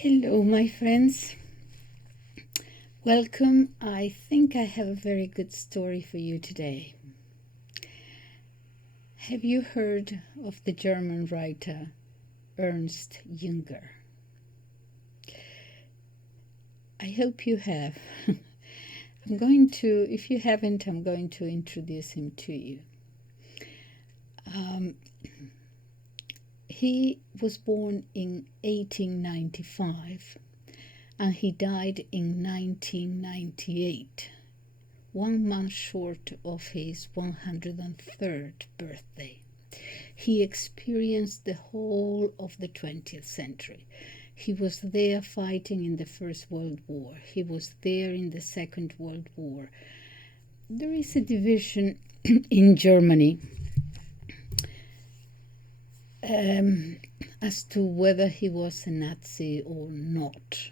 Hello, my friends. Welcome. I think I have a very good story for you today. Have you heard of the German writer Ernst Junger? I hope you have. If you haven't, I'm going to introduce him to you. He was born in 1895 and he died in 1998, 1 month short of his 103rd birthday. He experienced the whole of the 20th century. He was there fighting in the First World War. He was there in the Second World War. There is a division in Germany as to whether he was a Nazi or not.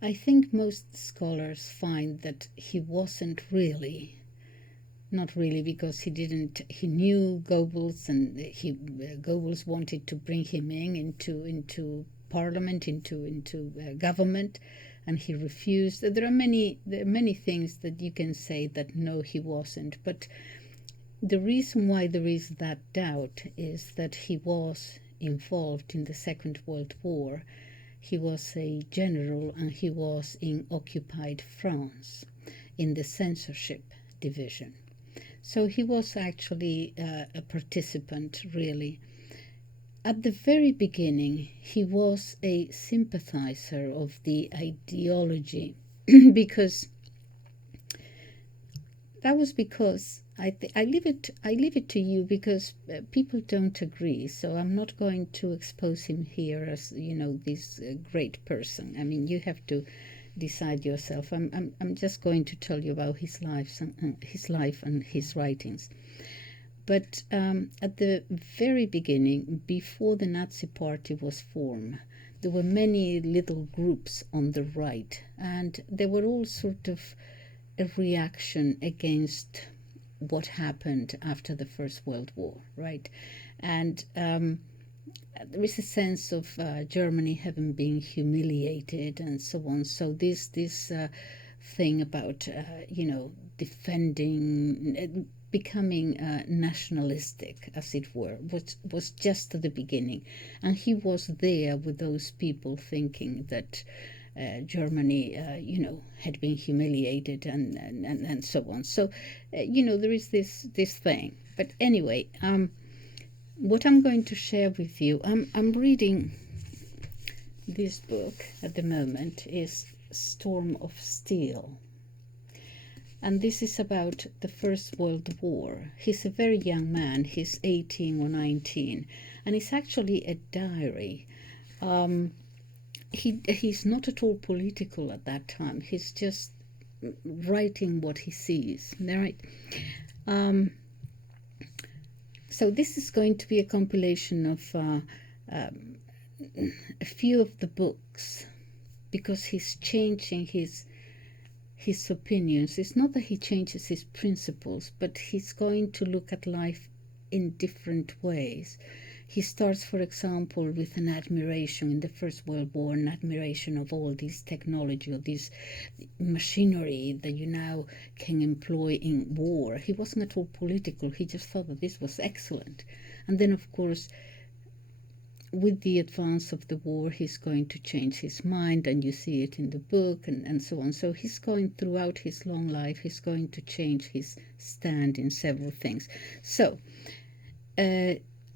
I think most scholars find that he wasn't really, not really, because he knew Goebbles, and Goebbels wanted to bring him into parliament, into government, and he refused. There are many things that you can say that no, he wasn't, but the reason why there is that doubt is that he was involved in the Second World War. He was a general and he was in occupied France in the censorship division. So he was actually a participant, really. At the very beginning, he was a sympathizer of the ideology because I leave it to you because people don't agree. So I'm not going to expose him here as this great person. I mean, you have to decide yourself. I'm just going to tell you about his life and his writings. But at the very beginning, before the Nazi Party was formed, there were many little groups on the right, and they were all sort of a reaction against what happened after the First World War, right? And there is a sense of Germany having been humiliated and so on. So this thing about defending, becoming nationalistic, as it were, was just at the beginning, and he was there with those people thinking that Germany, had been humiliated and so on. So, there is this thing. But anyway, what I'm going to share with you, I'm reading this book at the moment, is Storm of Steel. And this is about the First World War. He's a very young man. He's 18 or 19. And it's actually a diary. He's not at all political at that time. He's just writing what he sees. Right? So this is going to be a compilation of a few of the books, because he's changing his opinions. It's not that he changes his principles, but he's going to look at life in different ways. He starts, for example, with an admiration in the First World War, an admiration of all this technology or this machinery that you now can employ in war. He wasn't at all political. He just thought that this was excellent. And then, of course, with the advance of the war, he's going to change his mind, and you see it in the book and so on. So he's going, throughout his long life, he's going to change his stand in several things. So,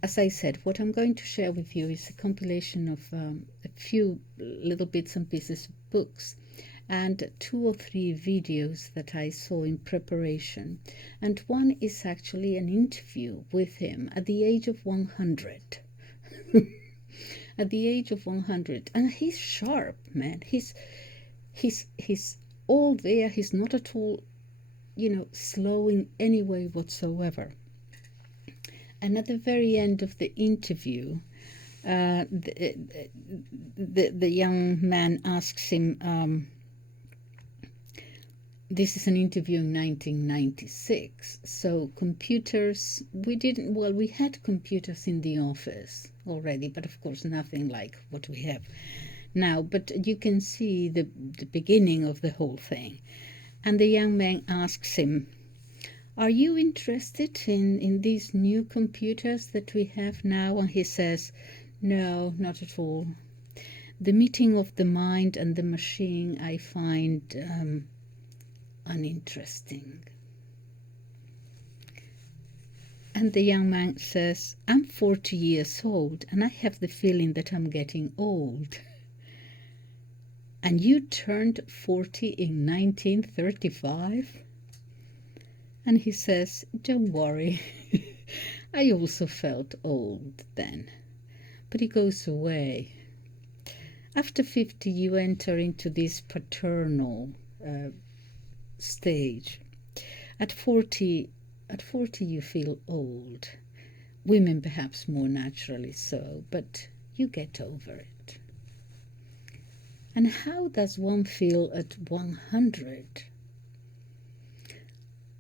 as I said, what I'm going to share with you is a compilation of a few little bits and pieces of books and 2 or 3 videos that I saw in preparation. And one is actually an interview with him at the age of 100. At the age of 100. And he's sharp, man. He's all there. He's not at all, slow in any way whatsoever. And at the very end of the interview, the young man asks him, this is an interview in 1996, so computers, we had computers in the office already, but of course nothing like what we have now, but you can see the beginning of the whole thing. And the young man asks him, "Are you interested in these new computers that we have now?" And he says, "No, not at all. The meeting of the mind and the machine I find uninteresting." And the young man says, "I'm 40 years old and I have the feeling that I'm getting old." "And you turned 40 in 1935? And he says, "Don't worry, I also felt old then." But he goes away. After 50, you enter into this paternal stage. At 40, you feel old. Women perhaps more naturally so, but you get over it. And how does one feel at 100?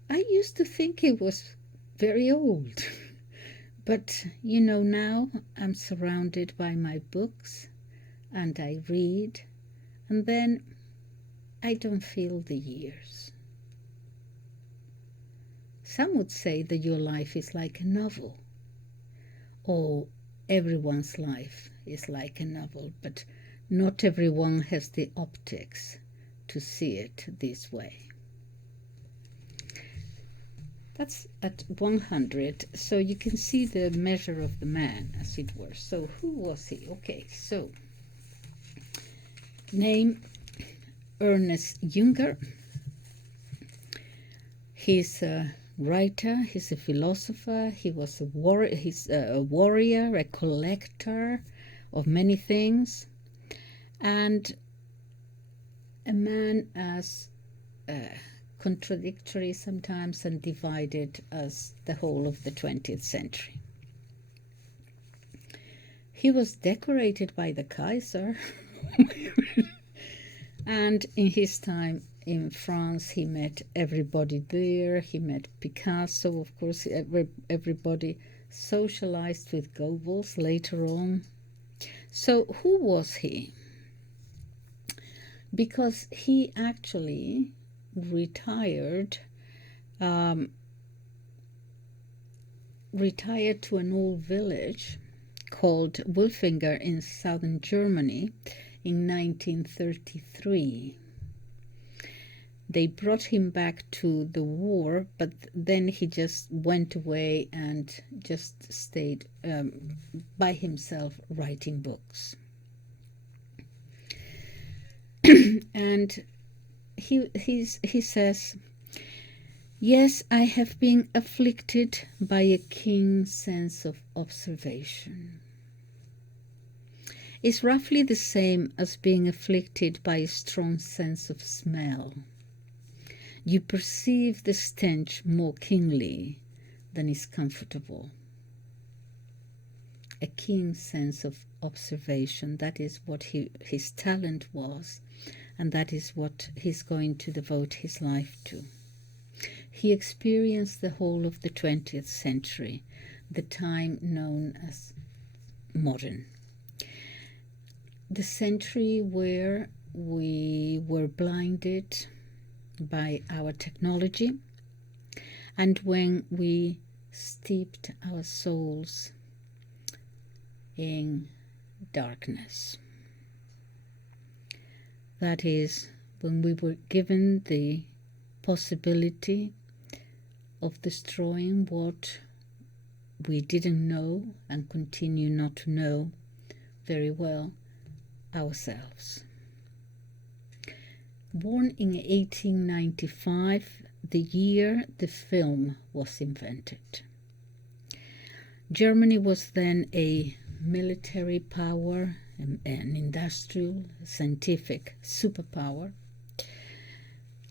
I used to think it was very old. But, now I'm surrounded by my books and I read, and then I don't feel the years. Some would say that your life is like a novel, or everyone's life is like a novel, but not everyone has the optics to see it this way. That's at 100, so you can see the measure of the man, as it were. So who was he? Okay, so name Ernst Junger. He's a writer, he's a philosopher, he was he's a warrior, a collector of many things, and a man as contradictory sometimes and divided as the whole of the 20th century. He was decorated by the Kaiser and in his time in France he met everybody there. He met Picasso, of course. Everybody socialized with Goebbles later on. So who was he? Because he actually retired to an old village called Wolfinger in southern Germany in 1933. They brought him back to the war, but then he just went away and just stayed by himself writing books. And he says, "Yes, I have been afflicted by a keen sense of observation. It's roughly the same as being afflicted by a strong sense of smell. You perceive the stench more keenly than is comfortable." A keen sense of observation, that is what his talent was, and that is what he's going to devote his life to. He experienced the whole of the 20th century, the time known as modern. The century where we were blinded by our technology, and when we steeped our souls in darkness. That is, when we were given the possibility of destroying what we didn't know and continue not to know very well ourselves. Born in 1895, the year the film was invented. Germany was then a military power, an industrial, scientific superpower.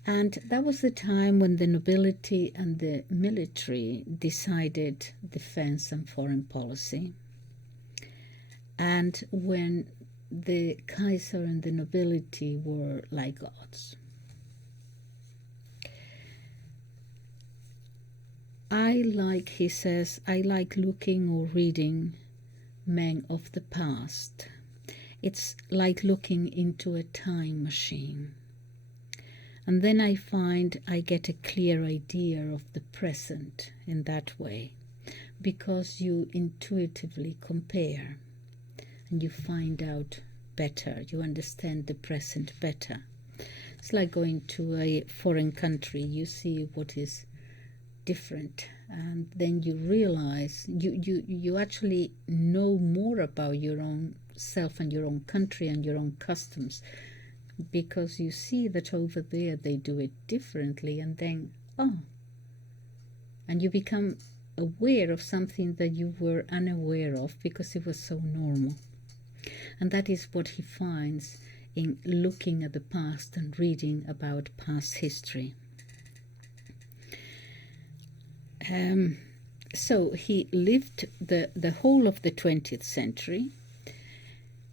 And that was the time when the nobility and the military decided defense and foreign policy. And when the Kaiser and the nobility were like gods. He says, I like looking or reading men of the past. It's like looking into a time machine. And then I find I get a clear idea of the present in that way, because you intuitively compare and you find out better, you understand the present better. It's like going to a foreign country, you see what is different, and then you realize you actually know more about your own self and your own country and your own customs, because you see that over there they do it differently, and then and you become aware of something that you were unaware of because it was so normal. And that is what he finds in looking at the past and reading about past history. So he lived the whole of the 20th century.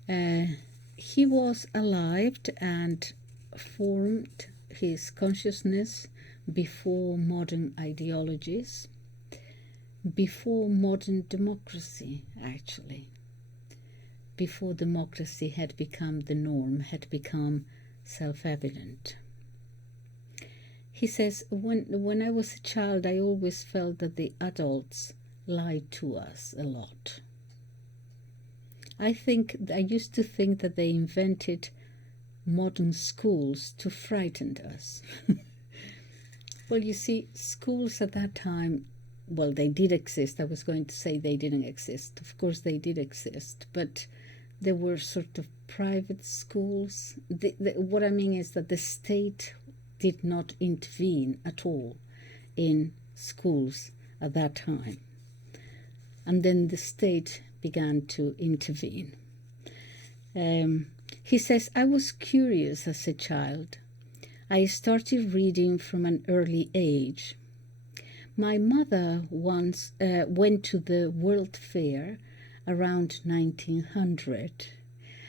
He was alive and formed his consciousness before modern ideologies, before modern democracy, actually. Before democracy had become the norm, had become self-evident. He says, when I was a child, I always felt that the adults lied to us a lot. I used to think that they invented modern schools to frighten us. Well, you see, schools at that time, well, they did exist. I was going to say they didn't exist. Of course, they did exist, but there were sort of private schools. What I mean is that the state did not intervene at all in schools at that time. And then the state began to intervene. He says, I was curious as a child. I started reading from an early age. My mother once went to the World Fair around 1900,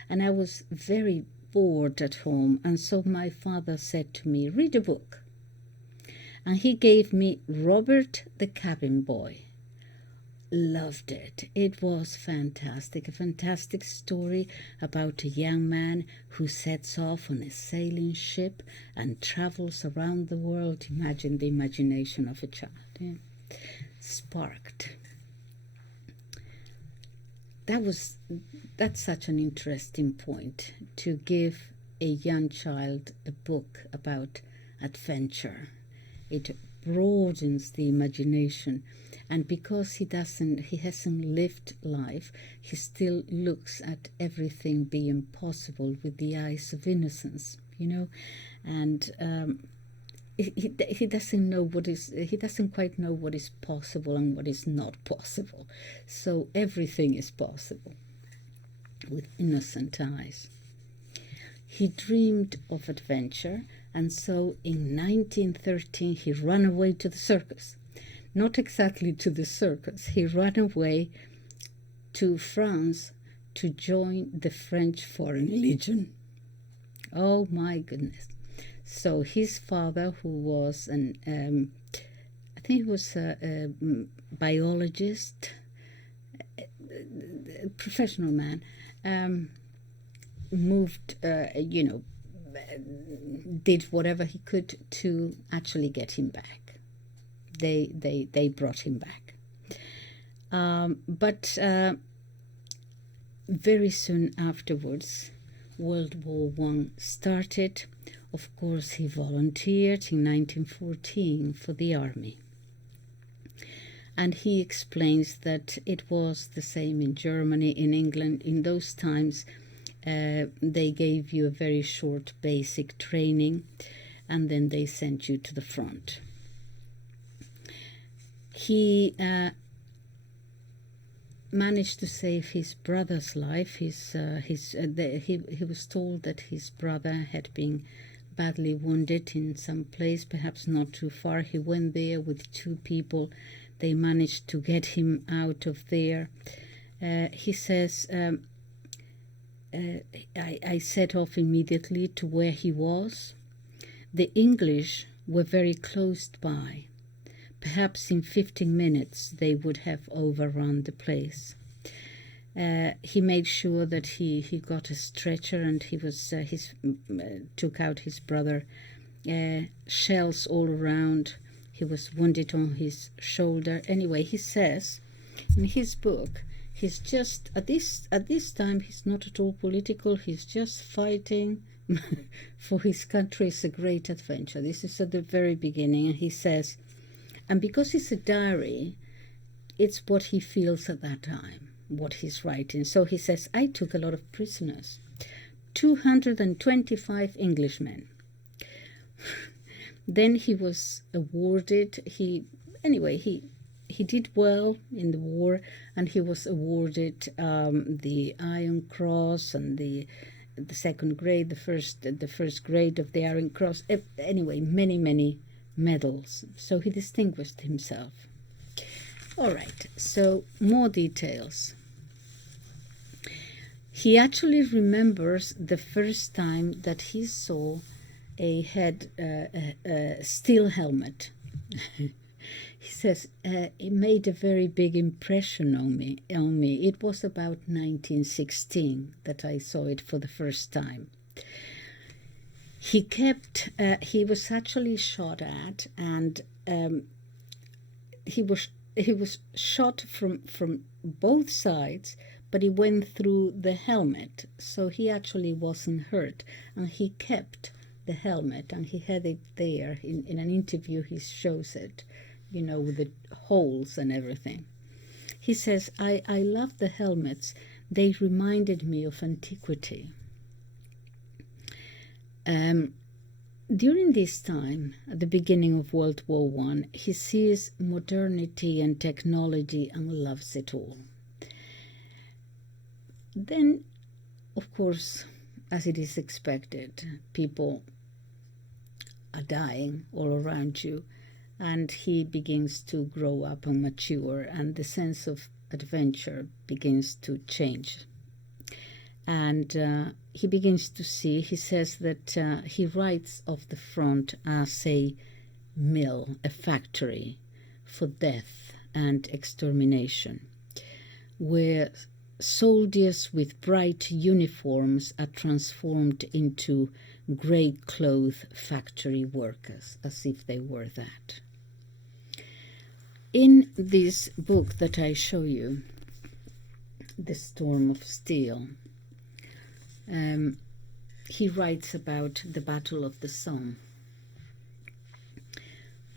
and I was very bored at home, and so my father said to me, read a book. And he gave me Robert the Cabin Boy. Loved it. It was fantastic, a fantastic story about a young man who sets off on a sailing ship and travels around the world. Imagine the imagination of a child. Yeah. Sparked. That's such an interesting point, to give a young child a book about adventure. It broadens the imagination, and because he hasn't lived life, he still looks at everything being possible with the eyes of innocence, and he doesn't know he doesn't quite know what is possible and what is not possible. So everything is possible with innocent eyes. He dreamed of adventure, and so in 1913 he ran away to the circus. Not exactly to the circus, he ran away to France to join the French Foreign Legion. Oh my goodness. So his father, who was I think he was a biologist, a professional man, moved, did whatever he could to actually get him back. They brought him back. But very soon afterwards, World War I started. Of course, he volunteered in 1914 for the army. And he explains that it was the same in Germany, in England. In those times, they gave you a very short basic training, and then they sent you to the front. He managed to save his brother's life. He was told that his brother had been badly wounded in some place, perhaps not too far. He went there with 2 people. They managed to get him out of there. He says, I set off immediately to where he was. The English were very close by. Perhaps in 15 minutes they would have overrun the place. He made sure that he got a stretcher, and he was took out his brother. Shells all around. He was wounded on his shoulder. Anyway, he says in his book, he's just at this time he's not at all political. He's just fighting for his country. It's a great adventure. This is at the very beginning, and he says, and because it's a diary, it's what he feels at that time, what he's writing. So he says, I took a lot of prisoners, 225 Englishmen. Then he was awarded, he did well in the war, and he was awarded the Iron Cross and the second grade, the first grade of the Iron Cross. Anyway, many medals. So he distinguished himself. All right, so more details. He actually remembers the first time that he saw a steel helmet. He says, it made a very big impression on me. It was about 1916 that I saw it for the first time. He was actually shot at, and he was shot from both sides, but he went through the helmet, so he actually wasn't hurt, and he kept the helmet, and he had it there. In an interview he shows it, with the holes and everything. He says, I love the helmets. They reminded me of antiquity. During this time, at the beginning of World War I, he sees modernity and technology and loves it all. Then, of course, as it is expected, people are dying all around you, and he begins to grow up and mature, and the sense of adventure begins to change. And he begins to see, he says that he writes of the front as a mill, a factory for death and extermination, where soldiers with bright uniforms are transformed into grey-clothed factory workers, as if they were that. In this book that I show you, The Storm of Steel, he writes about the Battle of the Somme,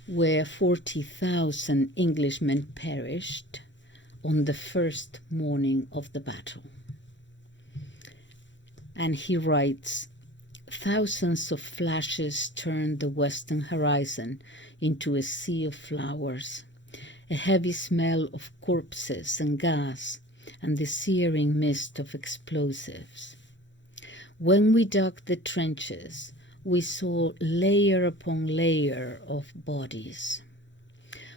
where 40,000 Englishmen perished on the first morning of the battle. And he writes, thousands of flashes turned the western horizon into a sea of flowers, a heavy smell of corpses and gas, and the searing mist of explosives. When we dug the trenches, we saw layer upon layer of bodies.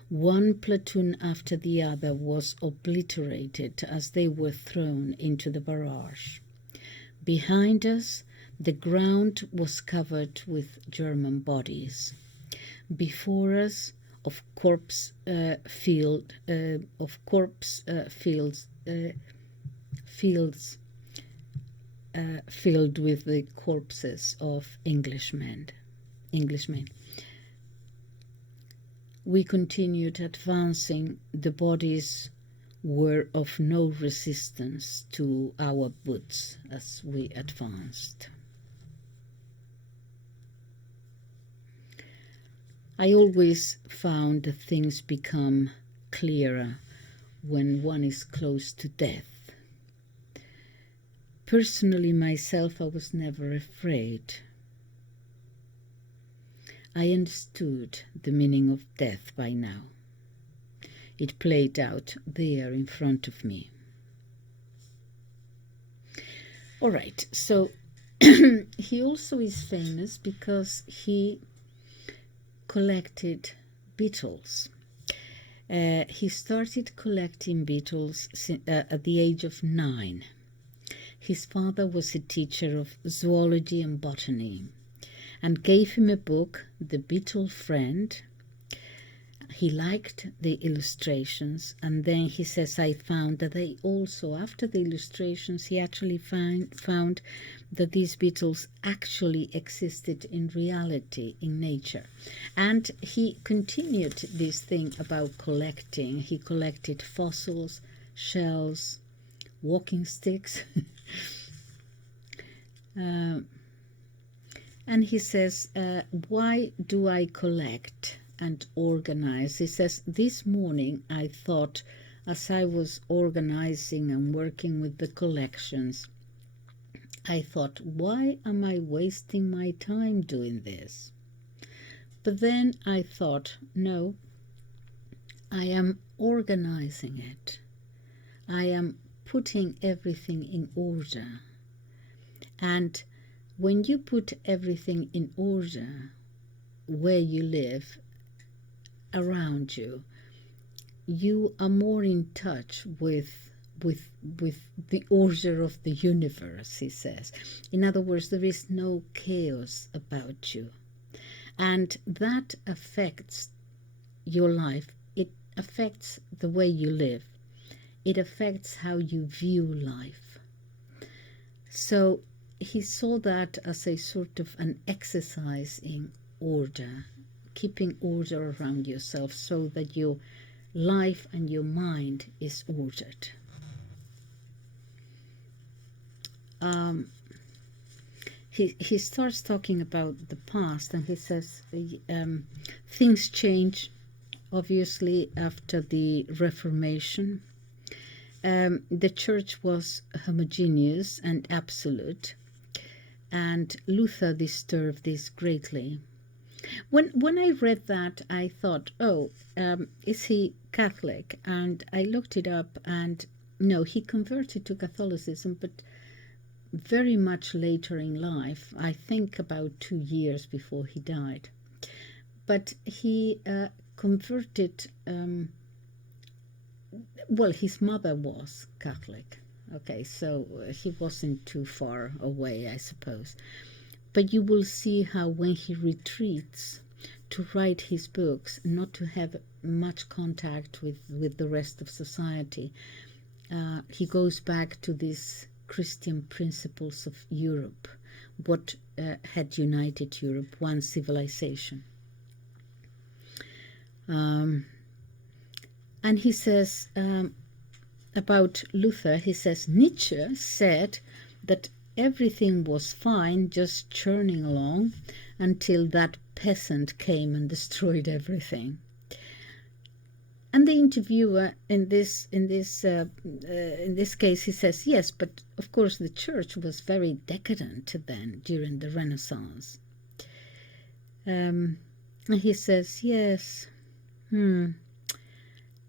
One platoon after the other was obliterated as they were thrown into the barrage. Behind us, the ground was covered with German bodies. Before us, fields filled with the corpses of Englishmen. We continued advancing. The bodies were of no resistance to our boots as we advanced. I always found that things become clearer when one is close to death. Personally, myself, I was never afraid. I understood the meaning of death by now. It played out there in front of me. All right, so he also is famous because he collected beetles. He started collecting beetles at the age of 9. His father was a teacher of zoology and botany, and gave him a book, The Beetle Friend. he liked the illustrations, and then he says, I found that they also, after the illustrations, he actually found that these beetles actually existed in reality, in nature. And he continued this thing about collecting. He collected fossils, shells, walking sticks. And he says, why do I collect and organize? He says, this morning I thought, as I was organizing and working with the collections, I thought, why am I wasting my time doing this? But then I thought, no, I am organizing it. I am putting everything in order. And when you put everything in order where you live, around you, you are more in touch with the order of the universe, he says. In other words, there is no chaos about you. And that affects your life. It affects the way you live. It affects how you view life. So he saw that as a sort of an exercise in order, keeping order around yourself so that your life and your mind is ordered. He starts talking about the past, and he says things change, obviously, after the Reformation. The church was homogeneous and absolute, and Luther disturbed this greatly. When I read that, I thought, oh, is he Catholic? And I looked it up, and no, he converted to Catholicism, but very much later in life, I think about 2 years before he died. But he converted, well, his mother was Catholic. Okay, so he wasn't too far away, I suppose. But you will see how when he retreats to write his books, not to have much contact with the rest of society, he goes back to these Christian principles of Europe, what had united Europe, one civilization. And he says about Luther, he says, Nietzsche said that everything was fine, just churning along, until that peasant came and destroyed everything. And the interviewer in this case, he says, yes, but of course the church was very decadent then during the Renaissance. And he says, yes.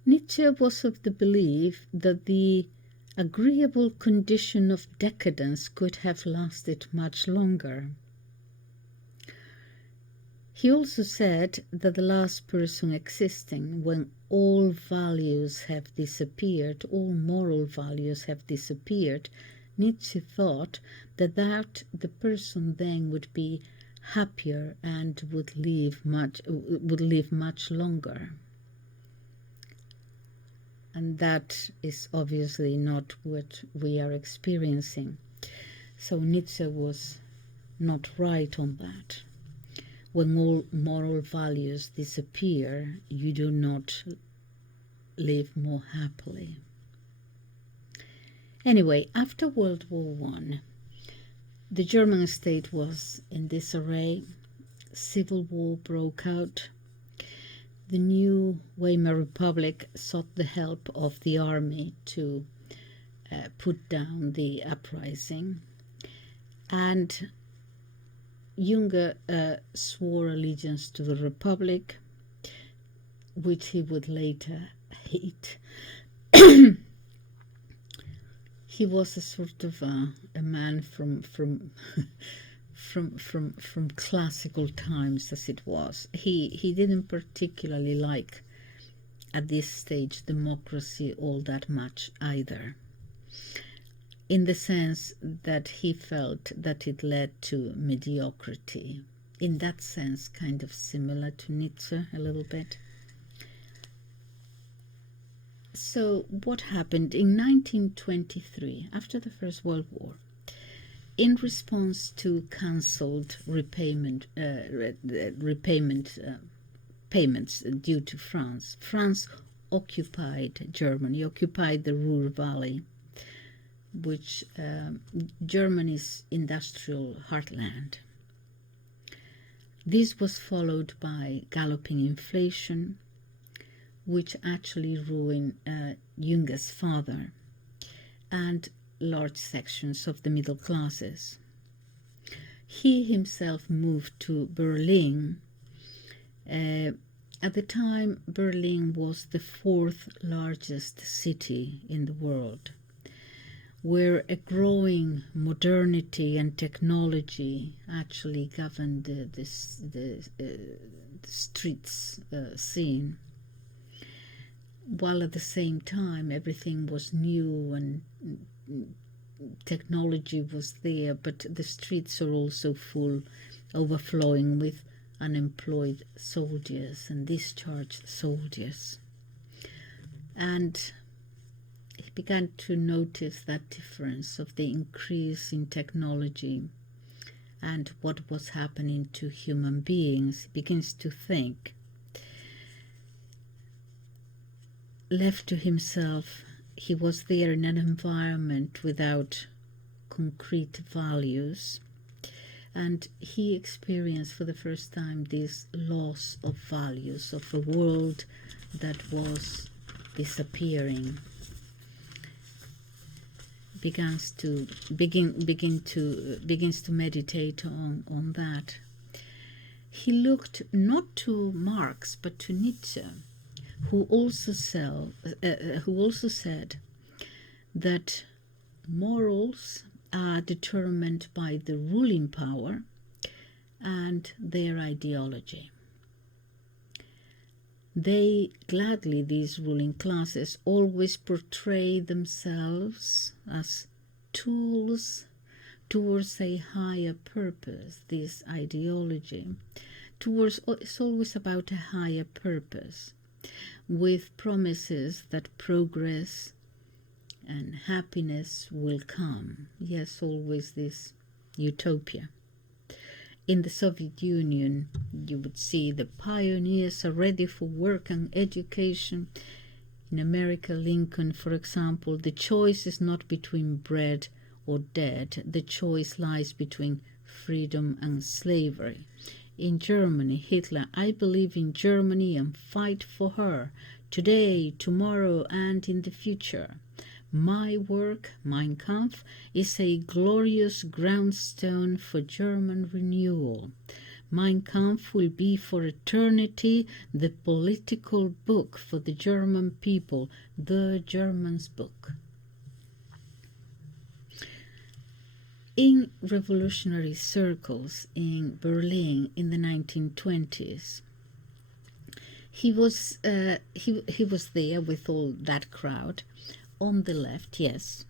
Nietzsche was of the belief that the agreeable condition of decadence could have lasted much longer. He also said that the last person existing, when all values have disappeared, all moral values have disappeared, Nietzsche thought that the person then would be happier and would live much longer. And that is obviously not what we are experiencing. So Nietzsche was not right on that. When all moral values disappear, you do not live more happily. Anyway, after World War I, the German state was in disarray. Civil war broke out. The new Weimar Republic sought the help of the army to put down the uprising. And Junger swore allegiance to the Republic, which he would later hate. He was a sort of a man from classical times, as it was. He didn't particularly like, at this stage, democracy all that much either, in the sense that he felt that it led to mediocrity. In that sense, kind of similar to Nietzsche a little bit. So what happened in 1923, after the First World War, in response to cancelled payments due to France, France occupied Germany, occupied the Ruhr Valley, which Germany's industrial heartland. This was followed by galloping inflation, which actually ruined Junger's father and large sections of the middle classes. He himself moved to Berlin. At the time, Berlin was the fourth largest city in the world, where a growing modernity and technology actually governed the streets scene, while at the same time everything was new and technology was there, but the streets are also full, overflowing with unemployed soldiers and discharged soldiers. And he began to notice that difference of the increase in technology and what was happening to human beings. He begins to think. Left to himself, he was there in an environment without concrete values, and he experienced for the first time this loss of values of a world that was disappearing. Begins to meditate on that. He looked not to Marx but to Nietzsche, who also said that morals are determined by the ruling power and their ideology. They gladly, these ruling classes, always portray themselves as tools towards a higher purpose. This ideology it's always about a higher purpose, with promises that progress and happiness will come. Yes, always this utopia. In the Soviet Union, you would see the pioneers are ready for work and education. In America, Lincoln, for example, the choice is not between bread or dead. The choice lies between freedom and slavery. In Germany, Hitler, I believe in Germany and fight for her, today, tomorrow, and in the future. My work, Mein Kampf, is a glorious groundstone for German renewal. Mein Kampf will be for eternity the political book for the German people, the Germans' book. In revolutionary circles in Berlin in the 1920s, he was there with all that crowd. On the left, yes.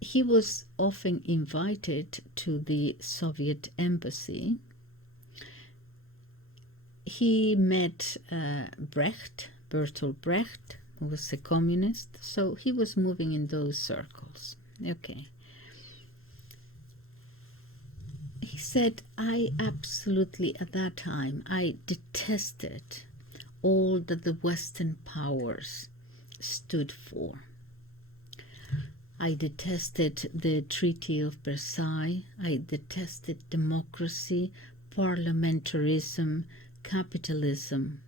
He was often invited to the Soviet embassy. He met Bertolt Brecht, who was a communist, so he was moving in those circles. Okay. He said, I absolutely, at that time, I detested all that the Western powers stood for. I detested the Treaty of Versailles. I detested democracy, parliamentarism, capitalism.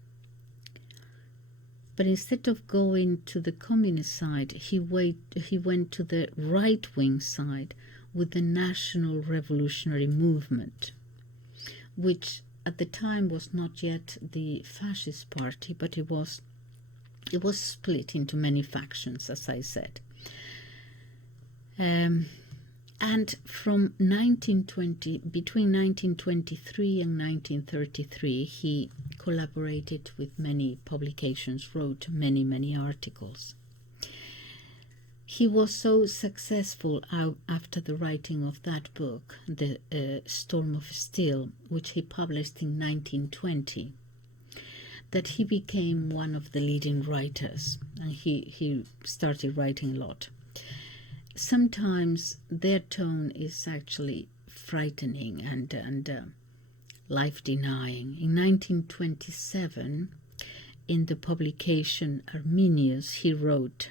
But instead of going to the communist side, he went to the right-wing side with the National Revolutionary Movement, which at the time was not yet the fascist party, but it was split into many factions, as I said. And from between 1923 and 1933, he collaborated with many publications, wrote many articles. He was so successful after the writing of that book, The Storm of Steel, which he published in 1920, that he became one of the leading writers, and he started writing a lot. Sometimes their tone is actually frightening and life-denying. In 1927, in the publication Arminius, he wrote,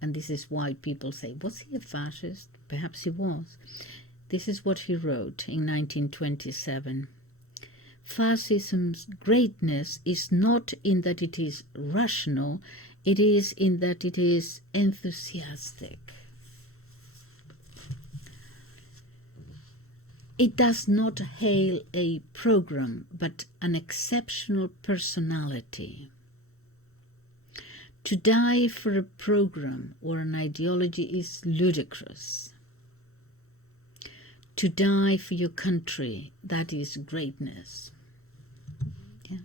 and this is why people say, was he a fascist? Perhaps he was. This is what he wrote in 1927. Fascism's greatness is not in that it is rational, it is in that it is enthusiastic. It does not hail a program, but an exceptional personality. To die for a program or an ideology is ludicrous. To die for your country, that is greatness. Yeah.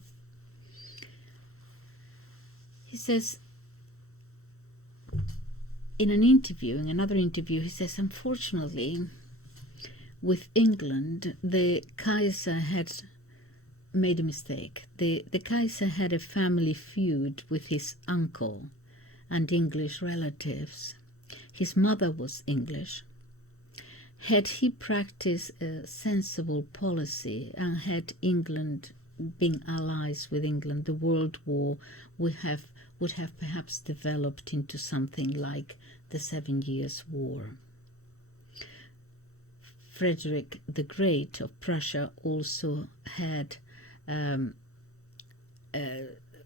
He says, in another interview, he says, unfortunately, with England, the Kaiser had made a mistake. The Kaiser had a family feud with his uncle and English relatives. His mother was English. Had he practiced a sensible policy and had England been allies with England, the World War would have perhaps developed into something like the 7 Years' War. Frederick the Great of Prussia also had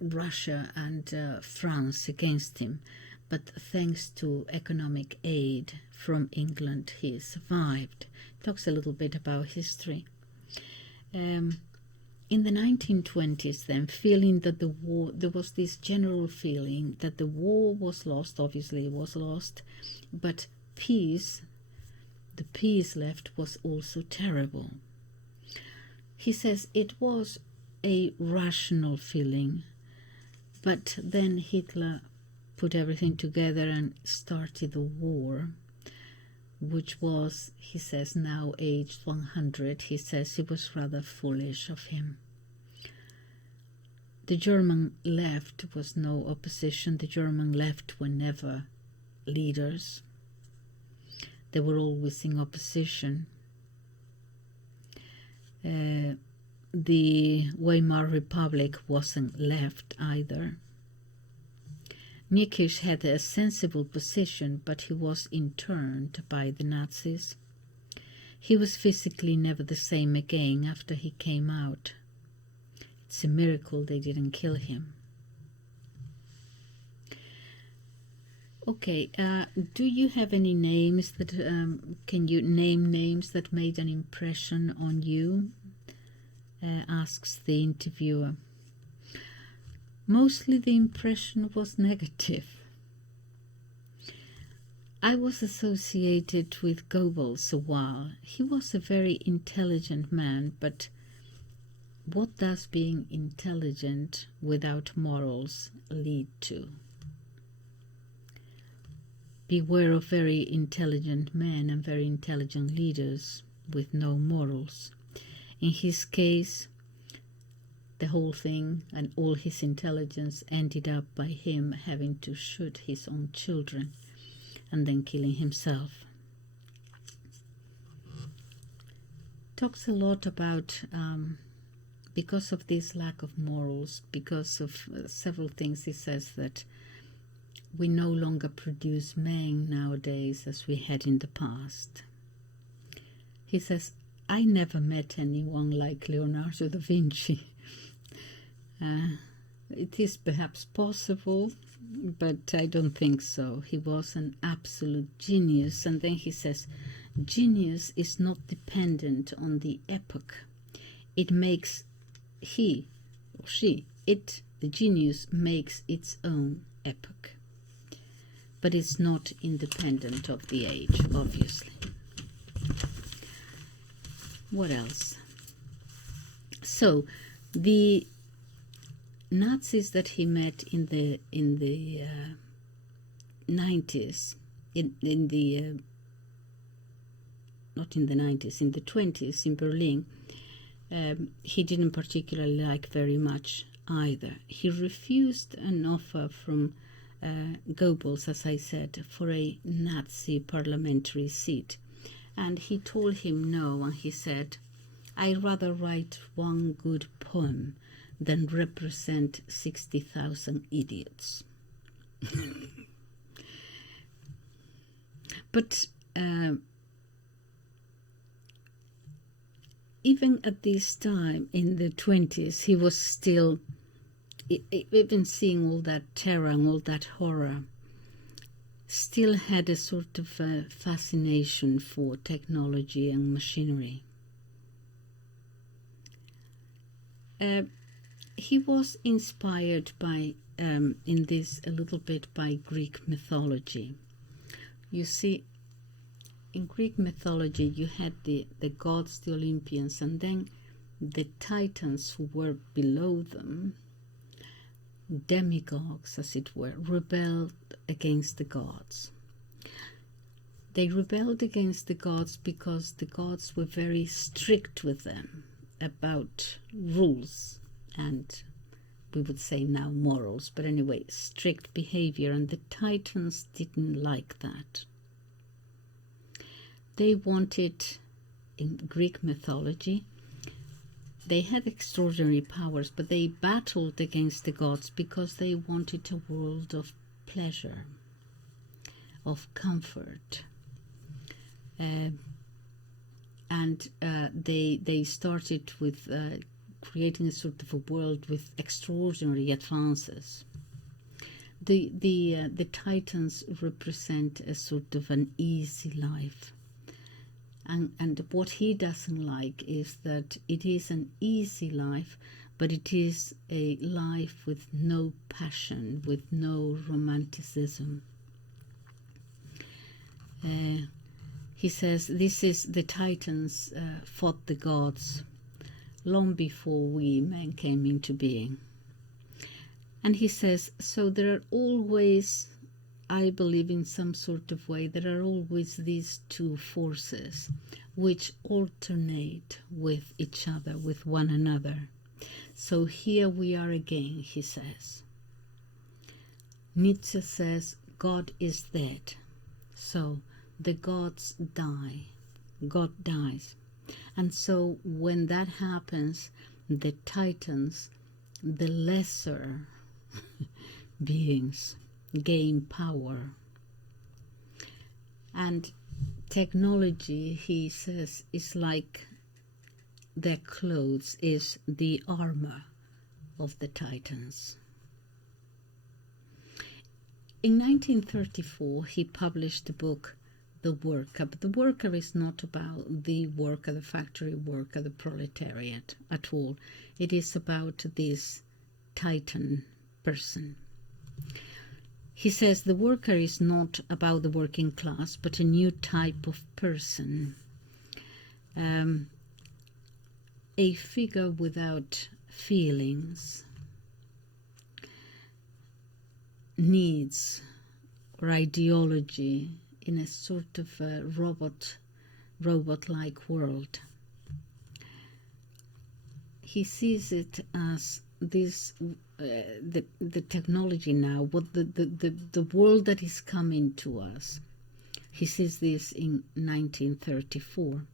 Russia and France against him, but thanks to economic aid from England, he survived. Talks a little bit about history. In the 1920s, then, feeling that the war, there was this general feeling that the war was lost. Obviously, it was lost, but peace, the peace left, was also terrible. He says it was a rational feeling, but then Hitler put everything together and started the war, which was, he says, now aged 100. He says it was rather foolish of him. The German left was no opposition. The German left were never leaders. They were always in opposition. The Weimar Republic wasn't left either. Niekisch had a sensible position, but he was interned by the Nazis. He was physically never the same again after he came out. It's a miracle they didn't kill him. Okay, do you have any names that, can you name names that made an impression on you? Asks the interviewer. Mostly the impression was negative. I was associated with Goebbles a while. He was a very intelligent man, but what does being intelligent without morals lead to? Beware of very intelligent men and very intelligent leaders with no morals. In his case, the whole thing and all his intelligence ended up by him having to shoot his own children and then killing himself. Talks a lot about, because of this lack of morals, because of several things, he says that we no longer produce men nowadays as we had in the past. He says, I never met anyone like Leonardo da Vinci. It is perhaps possible, but I don't think so. He was an absolute genius. And then he says, genius is not dependent on the epoch. It makes he or she, the genius makes its own epoch. But it's not independent of the age, obviously. What else? So, the Nazis that he met in the 90s, not in the 90s, in the 20s in Berlin, he didn't particularly like very much either. He refused an offer from Goebbels, as I said, for a Nazi parliamentary seat. And he told him no, and he said, "I'd rather write one good poem than represent 60,000 idiots." But even at this time in the 20s, he was still, even seeing all that terror and all that horror, still had a sort of fascination for technology and machinery. He was inspired by, in this a little bit, by Greek mythology. You see, in Greek mythology you had the gods, the Olympians, and then the Titans who were below them, demigods as it were, rebelled against the gods. They rebelled against the gods because the gods were very strict with them about rules and, we would say now, morals, but anyway, strict behavior, and the Titans didn't like that. They wanted, in Greek mythology, they had extraordinary powers, but they battled against the gods because they wanted a world of pleasure, of comfort. They started with creating a sort of a world with extraordinary advances. The Titans represent a sort of an easy life. And what he doesn't like is that it is an easy life, but it is a life with no passion, with no romanticism. He says, this is the Titans fought the gods long before we men came into being. And he says, so there are always, I believe in some sort of way, there are always these two forces which alternate with each other, with one another. So here we are again, he says. Nietzsche says, God is dead. So the gods die. God dies. And so when that happens, the Titans, the lesser beings, gain power. And technology, he says, is like their clothes, is the armor of the Titans. In 1934, he published the book The Worker. But the worker is not about the worker, the factory worker, the proletariat at all. It is about this Titan person. He says the worker is not about the working class, but a new type of person. A figure without feelings, needs, or ideology in a sort of a robot-like world. He sees it as this, the technology now, what the world that is coming to us. He sees this in 1934.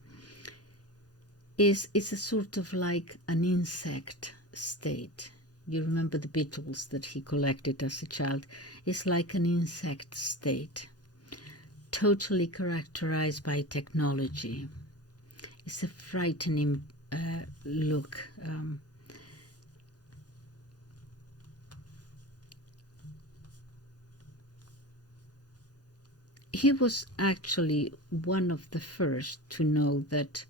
Is a sort of like an insect state. You remember the beetles that he collected as a child? It's like an insect state, totally characterized by technology. It's a frightening look. He was actually one of the first to know that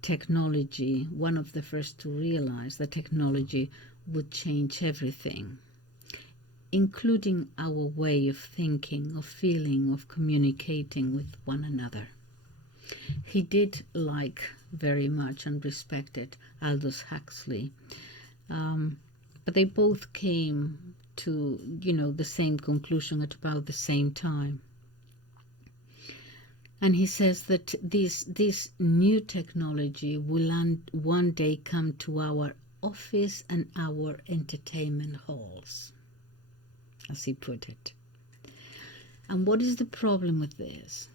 technology, one of the first to realize that technology would change everything, including our way of thinking, of feeling, of communicating with one another. He did like very much and respected Aldous Huxley, but they both came to, the same conclusion at about the same time. And he says that this new technology will one day come to our office and our entertainment halls, as he put it. And what is the problem with this?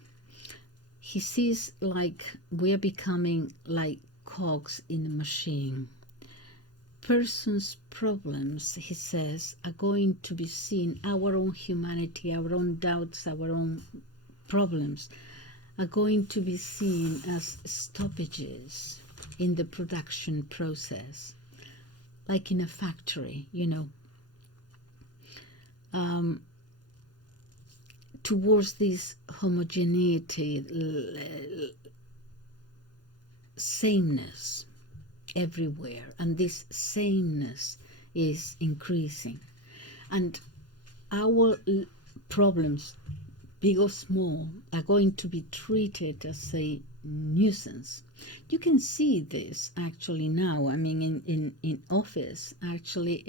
He sees like we are becoming like cogs in a machine. Person's problems, he says, are going to be seen, our own humanity, our own doubts, our own problems are going to be seen as stoppages in the production process, like in a factory, you know, towards this homogeneity, sameness everywhere, and this sameness is increasing, and our problems, big or small, are going to be treated as a nuisance. You can see this actually now. I mean, in office, actually,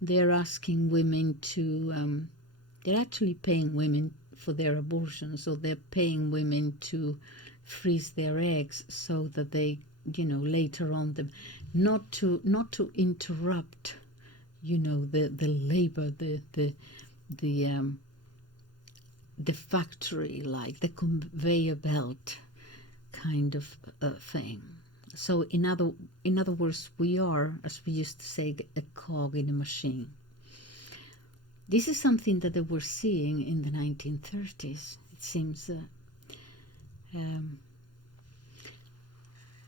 they're asking women to, they're actually paying women for their abortions, or they're paying women to freeze their eggs so that they, you know, later on them, not to interrupt, you know, the labor, the factory, like the conveyor belt kind of thing. So in other words, we are, as we used to say, a cog in a machine. This is something that they were seeing in the 1930s, it seems.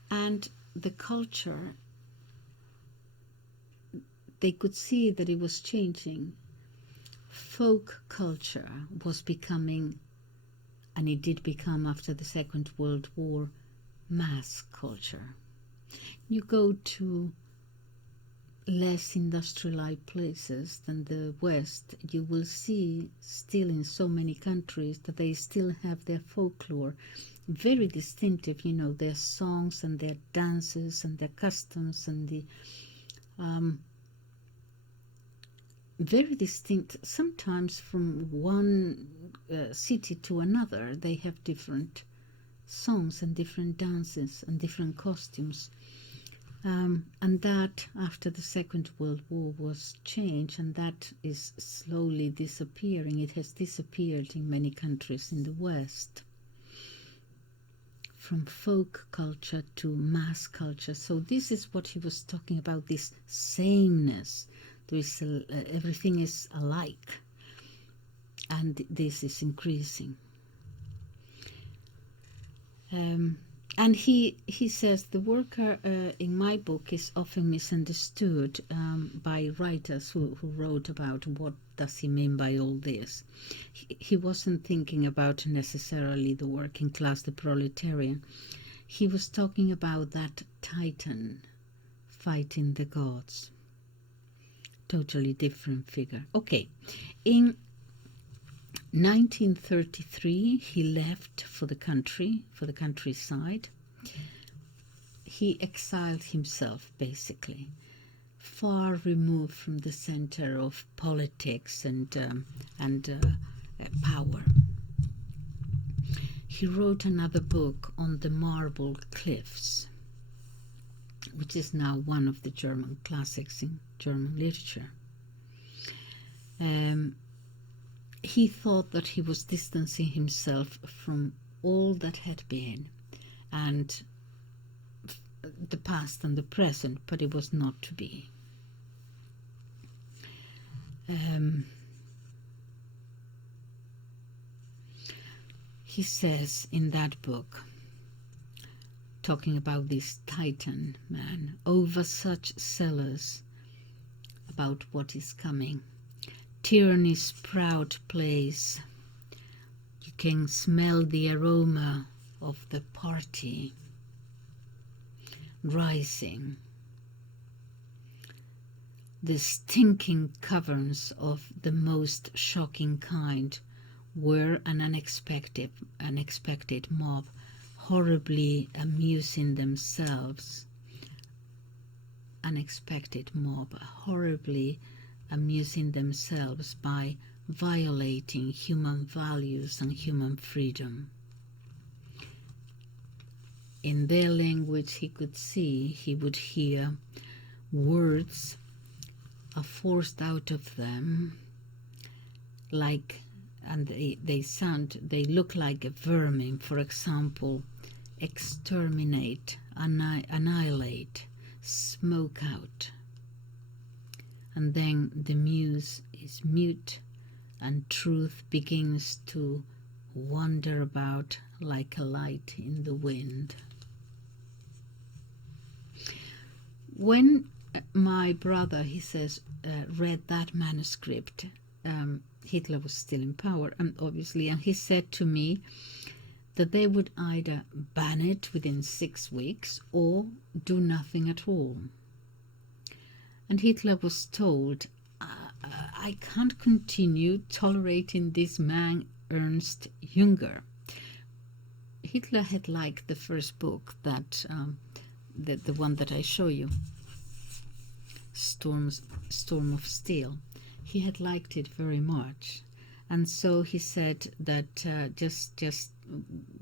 And the culture, they could see that it was changing. Folk culture was becoming, and it did become after the Second World War, mass culture. You go to less industrialized places than the West, you will see still in so many countries that they still have their folklore, very distinctive, you know, their songs and their dances and their customs, and the very distinct. Sometimes from one city to another, they have different songs and different dances and different costumes. And that, after the Second World War, was changed, and that is slowly disappearing. It has disappeared in many countries in the West, from folk culture to mass culture. So this is what he was talking about, this sameness. There is everything is alike, and this is increasing. And he says the worker in my book is often misunderstood by writers who wrote about what does he mean by all this. He wasn't thinking about necessarily the working class, the proletarian. He was talking about that titan fighting the gods. Totally different figure. Okay, in 1933, he left for the country, for the countryside. He exiled himself, basically, far removed from the center of politics and power. He wrote another book on the marble cliffs, which is now one of the German classics in German literature. He thought that he was distancing himself from all that had been, and the past and the present, but it was not to be. He says in that book, talking about this titan man, over such cellars, about what is coming. Tyranny's proud place. You can smell the aroma of the party rising. The stinking caverns of the most shocking kind were an unexpected mob, horribly amusing themselves. Unexpected mob, horribly amusing themselves by violating human values and human freedom. in their language he could see, he would hear words are forced out of them, like, and they look like a vermin. For example, exterminate, annihilate, smoke out. And then the muse is mute, and truth begins to wander about like a light in the wind. When my brother, he says, read that manuscript, Hitler was still in power, and obviously, and he said to me that they would either ban it within 6 weeks or do nothing at all. And Hitler was told, I can't continue tolerating this man, Ernst Junger. Hitler had liked the first book, that the one that I show you, Storm of Steel. He had liked it very much, and so he said that just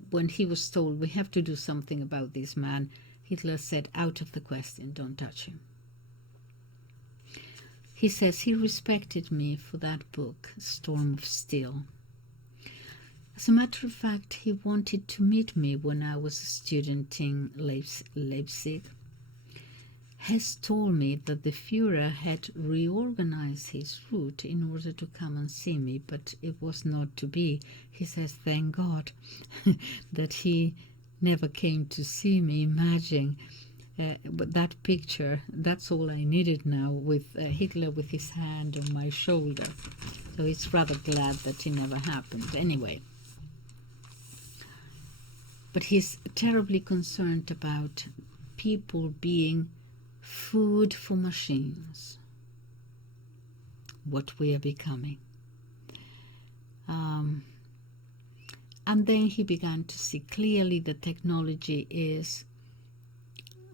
when he was told we have to do something about this man, Hitler said, out of the question, don't touch him. He says he respected me for that book, Storm of Steel. As a matter of fact, he wanted to meet me when I was a student in Leipzig. Hess told me that the Führer had reorganized his route in order to come and see me, but it was not to be. He says, thank God that he never came to see me. Imagine but that picture, that's all I needed now, with Hitler with his hand on my shoulder. So he's rather glad that it never happened. Anyway. But he's terribly concerned about people being food for machines, what we are becoming. And then he began to see clearly that technology is,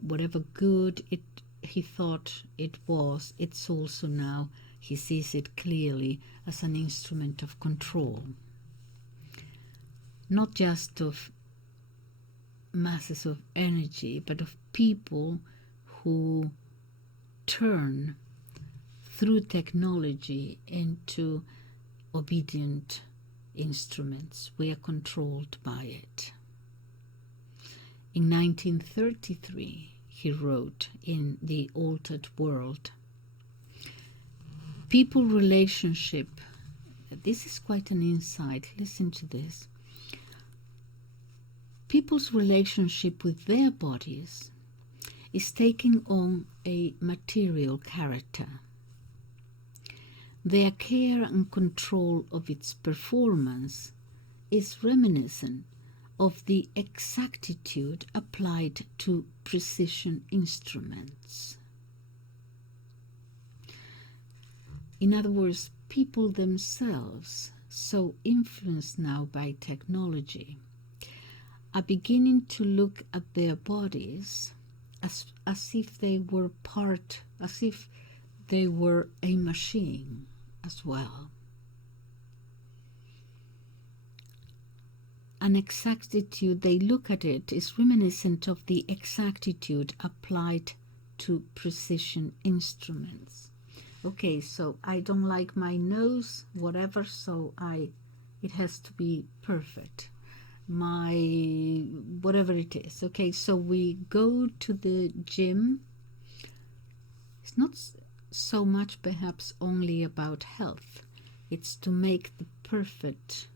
whatever good he thought it was, it's also now, he sees it clearly as an instrument of control. Not just of masses of energy, but of people who turn through technology into obedient instruments. We are controlled by it. In 1933, he wrote in The Altered World, people relationship, this is quite an insight, listen to this. People's relationship with their bodies is taking on a material character. Their care and control of its performance is reminiscent of the exactitude applied to precision instruments. In other words, people themselves, so influenced now by technology, are beginning to look at their bodies as if they were part, as if they were a machine as well. An exactitude, they look at it, is reminiscent of the exactitude applied to precision instruments. Okay, so I don't like my nose, whatever, so it has to be perfect. My whatever it is. Okay, so we go to the gym. It's not so much perhaps only about health. It's to make the perfect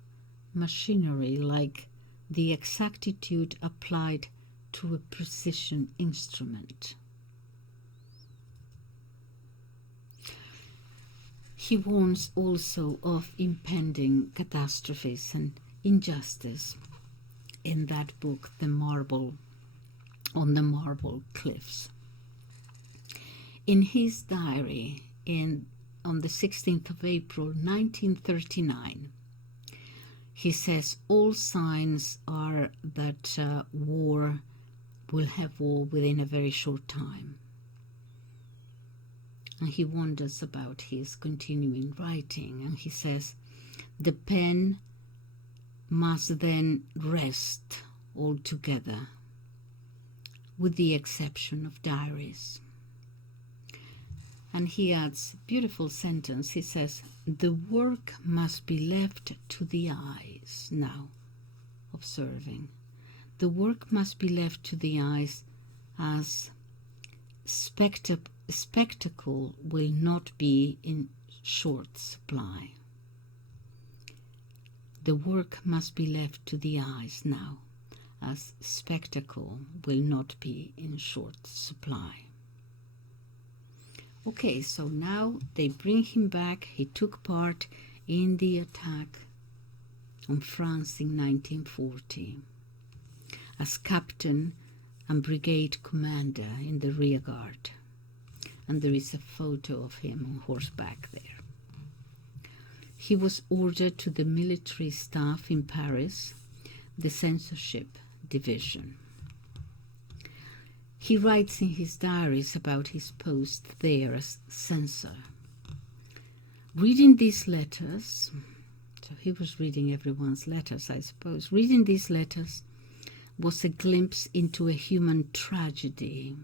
machinery, like the exactitude applied to a precision instrument. He warns also of impending catastrophes and injustice in that book, On the Marble Cliffs. In his diary on the 16th of April 1939, he says all signs are that war will have war within a very short time. And he wonders about his continuing writing, and he says the pen must then rest altogether. with the exception of diaries. And he adds a beautiful sentence. He says, the work must be left to the eyes. Now, observing. The work must be left to the eyes, as spectacle will not be in short supply. The work must be left to the eyes now, as spectacle will not be in short supply. Okay, so now they bring him back. He took part in the attack on France in 1940 as captain and brigade commander in the rear guard. And there is a photo of him on horseback there. He was ordered to the military staff in Paris, the censorship division. He writes in his diaries about his post there as censor. Reading these letters, so he was reading everyone's letters, I suppose. Reading these letters was a glimpse into a human tragedy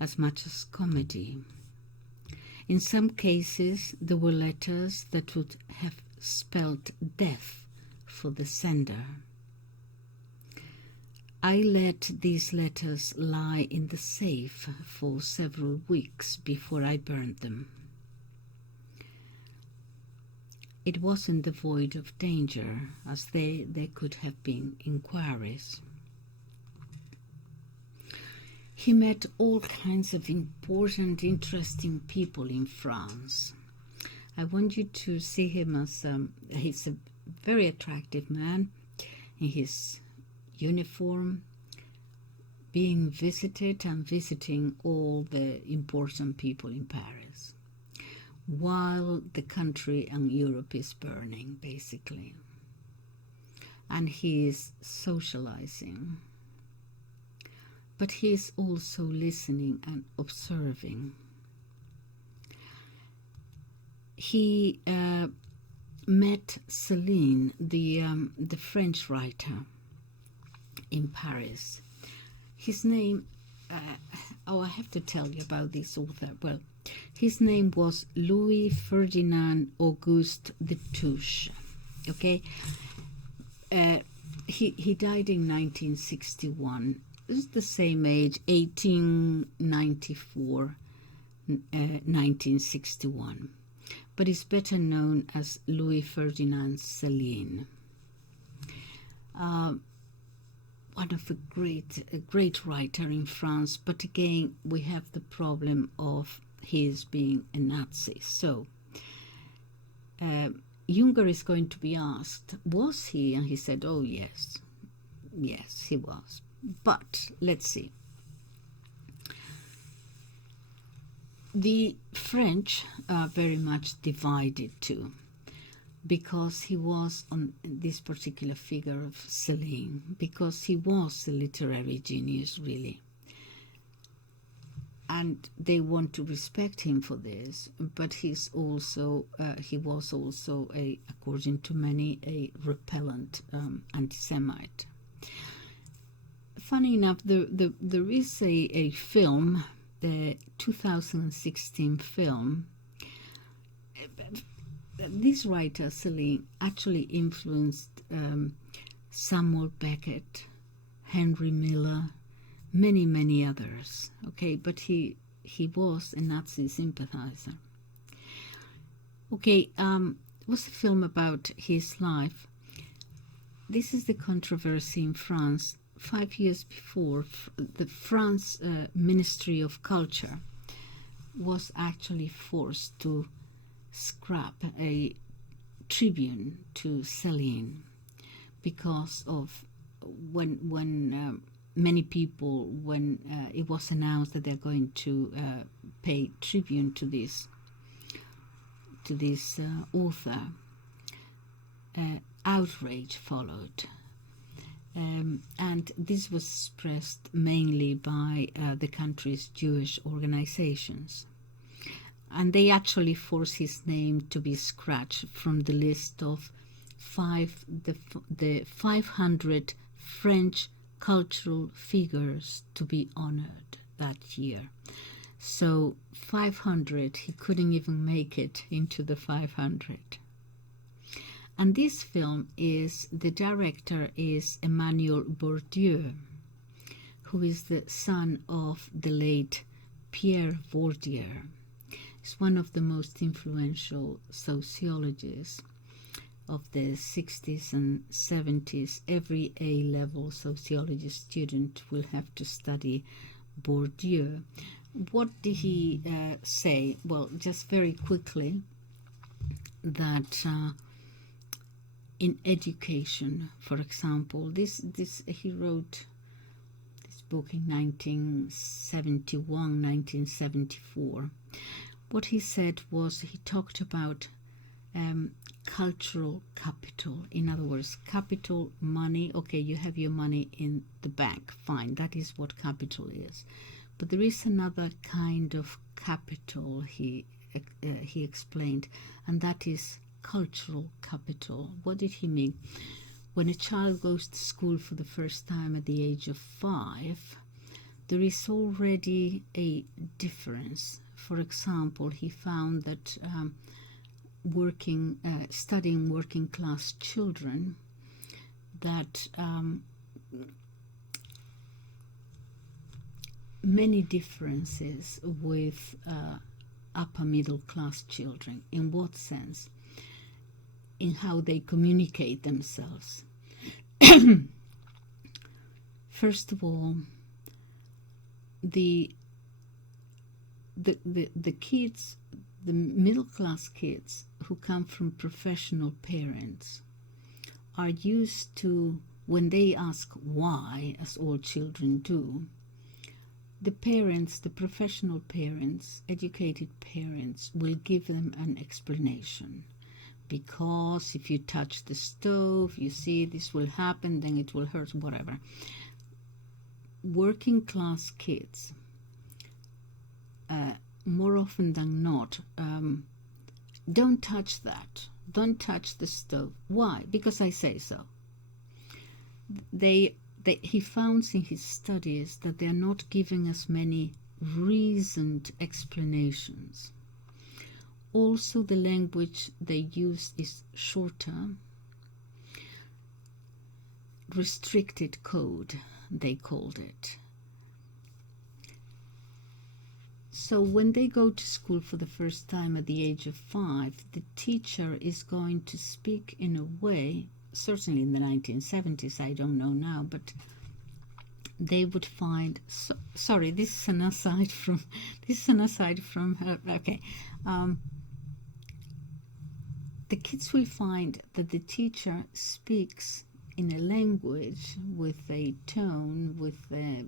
as much as comedy. In some cases, there were letters that would have spelled death for the sender. I let these letters lie in the safe for several weeks before I burned them. It wasn't devoid of danger, as there could have been inquiries. He met all kinds of important, interesting people in France. I want you to see him as he's a very attractive man in his uniform, being visited and visiting all the important people in Paris, while the country and Europe is burning, basically. And he is socializing. But he is also listening and observing. He met Céline, the French writer, in Paris. His name, I have to tell you about this author. Well, his name was Louis Ferdinand Auguste de Touche. Okay, he died in 1961. This is the same age, 1894, 1961. But is better known as Louis Ferdinand Céline. One of a great writer in France, but again we have the problem of his being a Nazi. So Junger is going to be asked, was he? And he said, oh yes, he was. But let's see. The French are very much divided too, because he was on this particular figure of Céline, because he was a literary genius, really. And they want to respect him for this, but he was also, according to many, a repellent anti-Semite. Funny enough, there is a film, the 2016 film. This writer, Céline, actually influenced Samuel Beckett, Henry Miller, many others. Okay, but he was a Nazi sympathizer. Okay, it was a film about his life. This is the controversy in France. 5 years before, the France Ministry of Culture was actually forced to scrap a tribune to Céline because of when many people, when it was announced that they're going to pay tribute to this author, outrage followed. And this was expressed mainly by the country's Jewish organizations. And they actually forced his name to be scratched from the list of the 500 French cultural figures to be honored that year. So 500, he couldn't even make it into the 500. And this film is, the director is Emmanuel Bourdieu, who is the son of the late Pierre Bourdieu. He's one of the most influential sociologists of the 60s and 70s. Every A-level sociology student will have to study Bourdieu. What did he say? Well, just very quickly, that in education, for example, he wrote this book in 1971, 1974. What he said was, he talked about cultural capital. In other words, capital, money. Okay, you have your money in the bank, fine, that is what capital is. But there is another kind of capital, he explained, and that is cultural capital. What did he mean? When a child goes to school for the first time at the age of 5, there is already a difference. For example, he found that studying working class children, that many differences with upper middle class children. In what sense? In how they communicate themselves. First of all, the kids, the middle class kids who come from professional parents, are used to, when they ask why, as all children do, the parents, the professional parents, educated parents, will give them an explanation. Because if you touch the stove, you see this will happen, then it will hurt, whatever. Working class kids, more often than not, don't touch that. Don't touch the stove. Why? Because I say so. He found in his studies that they are not giving us many reasoned explanations. Also, the language they use is shorter. Restricted code, they called it. So when they go to school for the first time at the age of 5, the teacher is going to speak in a way, certainly in the 1970s, I don't know now, but they would find, sorry, this is an aside from her, okay. The kids will find that the teacher speaks in a language with a tone, with a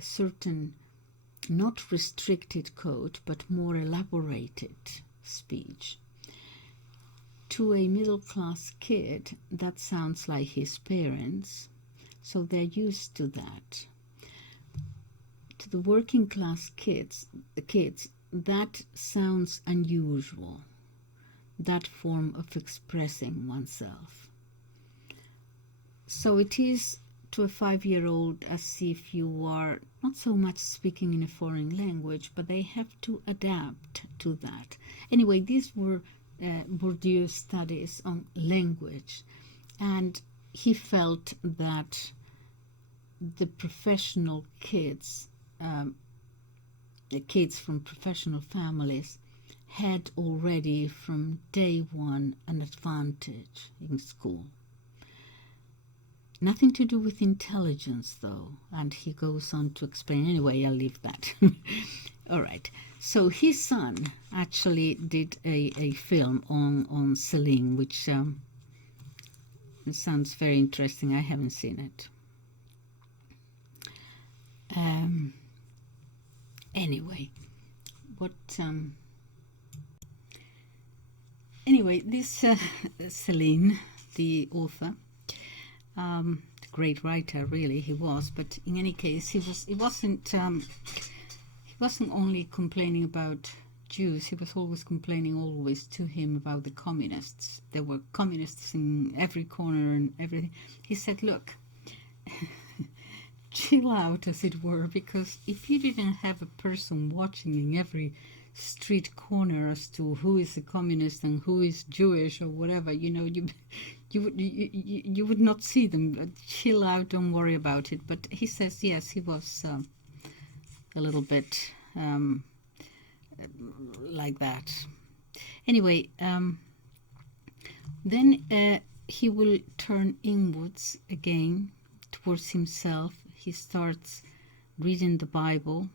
certain, not restricted code, but more elaborated speech. To a middle-class kid, that sounds like his parents, so they're used to that. To the working-class kids, that sounds unusual, that form of expressing oneself. So it is to a 5-year-old as if you are not so much speaking in a foreign language, but they have to adapt to that. Anyway, these were Bourdieu's studies on language, and he felt that the professional kids, the kids from professional families, had already from day one an advantage in school. Nothing to do with intelligence, though, and he goes on to explain. Anyway, I'll leave that. All right. So his son actually did a film on Celine, which sounds very interesting. I haven't seen it. Anyway, what? Anyway, this Celine, the author. The great writer, really, he was. But in any case, he wasn't only complaining about Jews. He was always complaining to him about the communists. There were communists in every corner and everything. He said, "Look, chill out, as it were, because if you didn't have a person watching in every street corner as to who is a communist and who is Jewish or whatever, you would not see them. Chill out, don't worry about it. But he says, yes, he was a little bit like that. Anyway, then he will turn inwards again towards himself. He starts reading the Bible,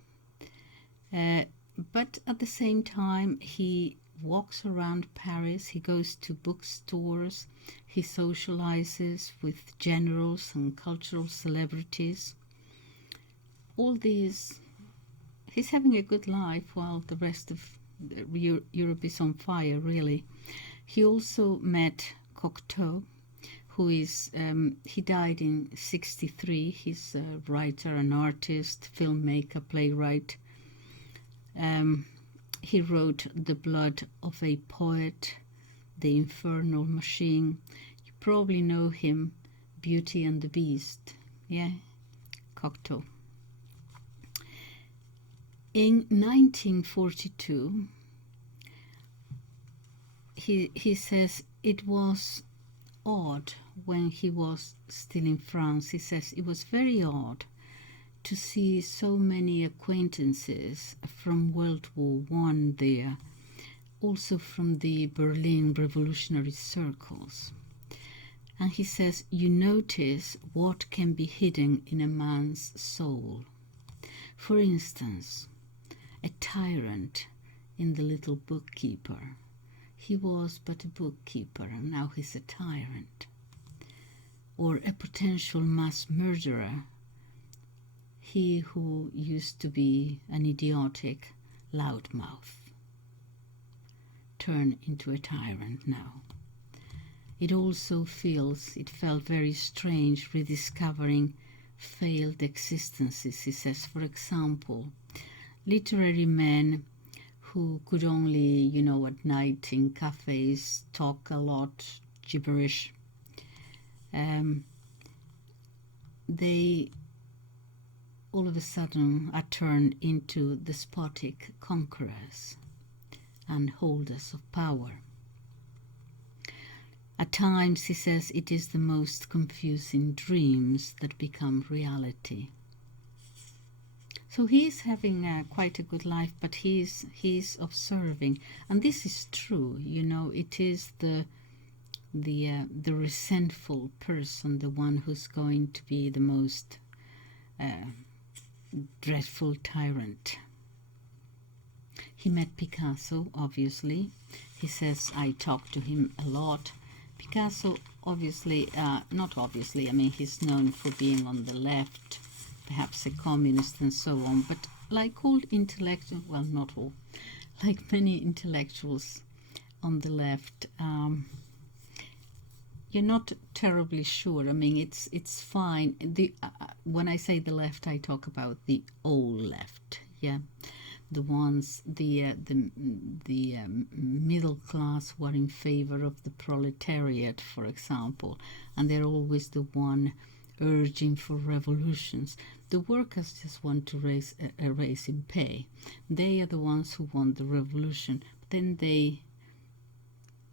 but at the same time he walks around Paris. He goes to bookstores, he socializes with generals and cultural celebrities. All these, he's having a good life while the rest of Europe is on fire, really. He also met Cocteau, who is, he died in 1963. He's a writer, an artist, filmmaker, playwright. He wrote The Blood of a Poet, The Infernal Machine. You probably know him, Beauty and the Beast. Yeah, Cocteau. In 1942, he says it was odd when he was still in France. He says it was very odd to see so many acquaintances from World War I there, also from the Berlin revolutionary circles. And he says, you notice what can be hidden in a man's soul. For instance, a tyrant in The Little Bookkeeper. He was but a bookkeeper, and now he's a tyrant. Or a potential mass murderer. He who used to be an idiotic loudmouth turned into a tyrant now. It felt very strange rediscovering failed existences. He says, for example, literary men who could only, at night in cafes talk a lot gibberish. They all of a sudden are turned into despotic conquerors and holders of power. At times, he says, it is the most confusing dreams that become reality. So he is having quite a good life, but he's observing, and this is true. It is the resentful person, the one who's going to be the most dreadful tyrant. He met Picasso, obviously. He says, I talked to him a lot. Picasso, obviously, not obviously, he's known for being on the left, perhaps a communist and so on, but like all intellectuals, well, not all, like many intellectuals on the left, you're not terribly sure. It's fine. When I say the left, I talk about the old left, yeah, the ones, the middle class who are in favor of the proletariat, for example, and they're always the one urging for revolutions. The workers just want to raise a raise in pay. They are the ones who want the revolution. But then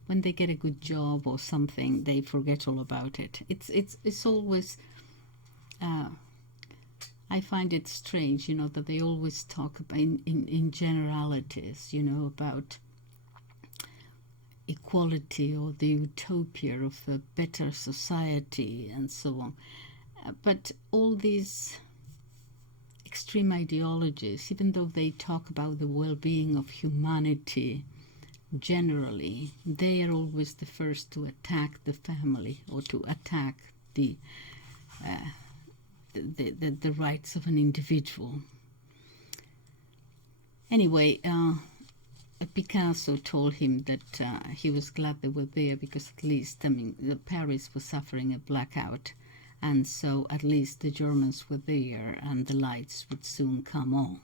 when they get a good job or something, they forget all about it. It's always. I find it strange, that they always talk about in generalities, about equality or the utopia of a better society and so on. But all these extreme ideologies, even though they talk about the well-being of humanity generally, they are always the first to attack the family or to attack the rights of an individual. Anyway, Picasso told him that he was glad they were there because at least, Paris was suffering a blackout, and so at least the Germans were there and the lights would soon come on.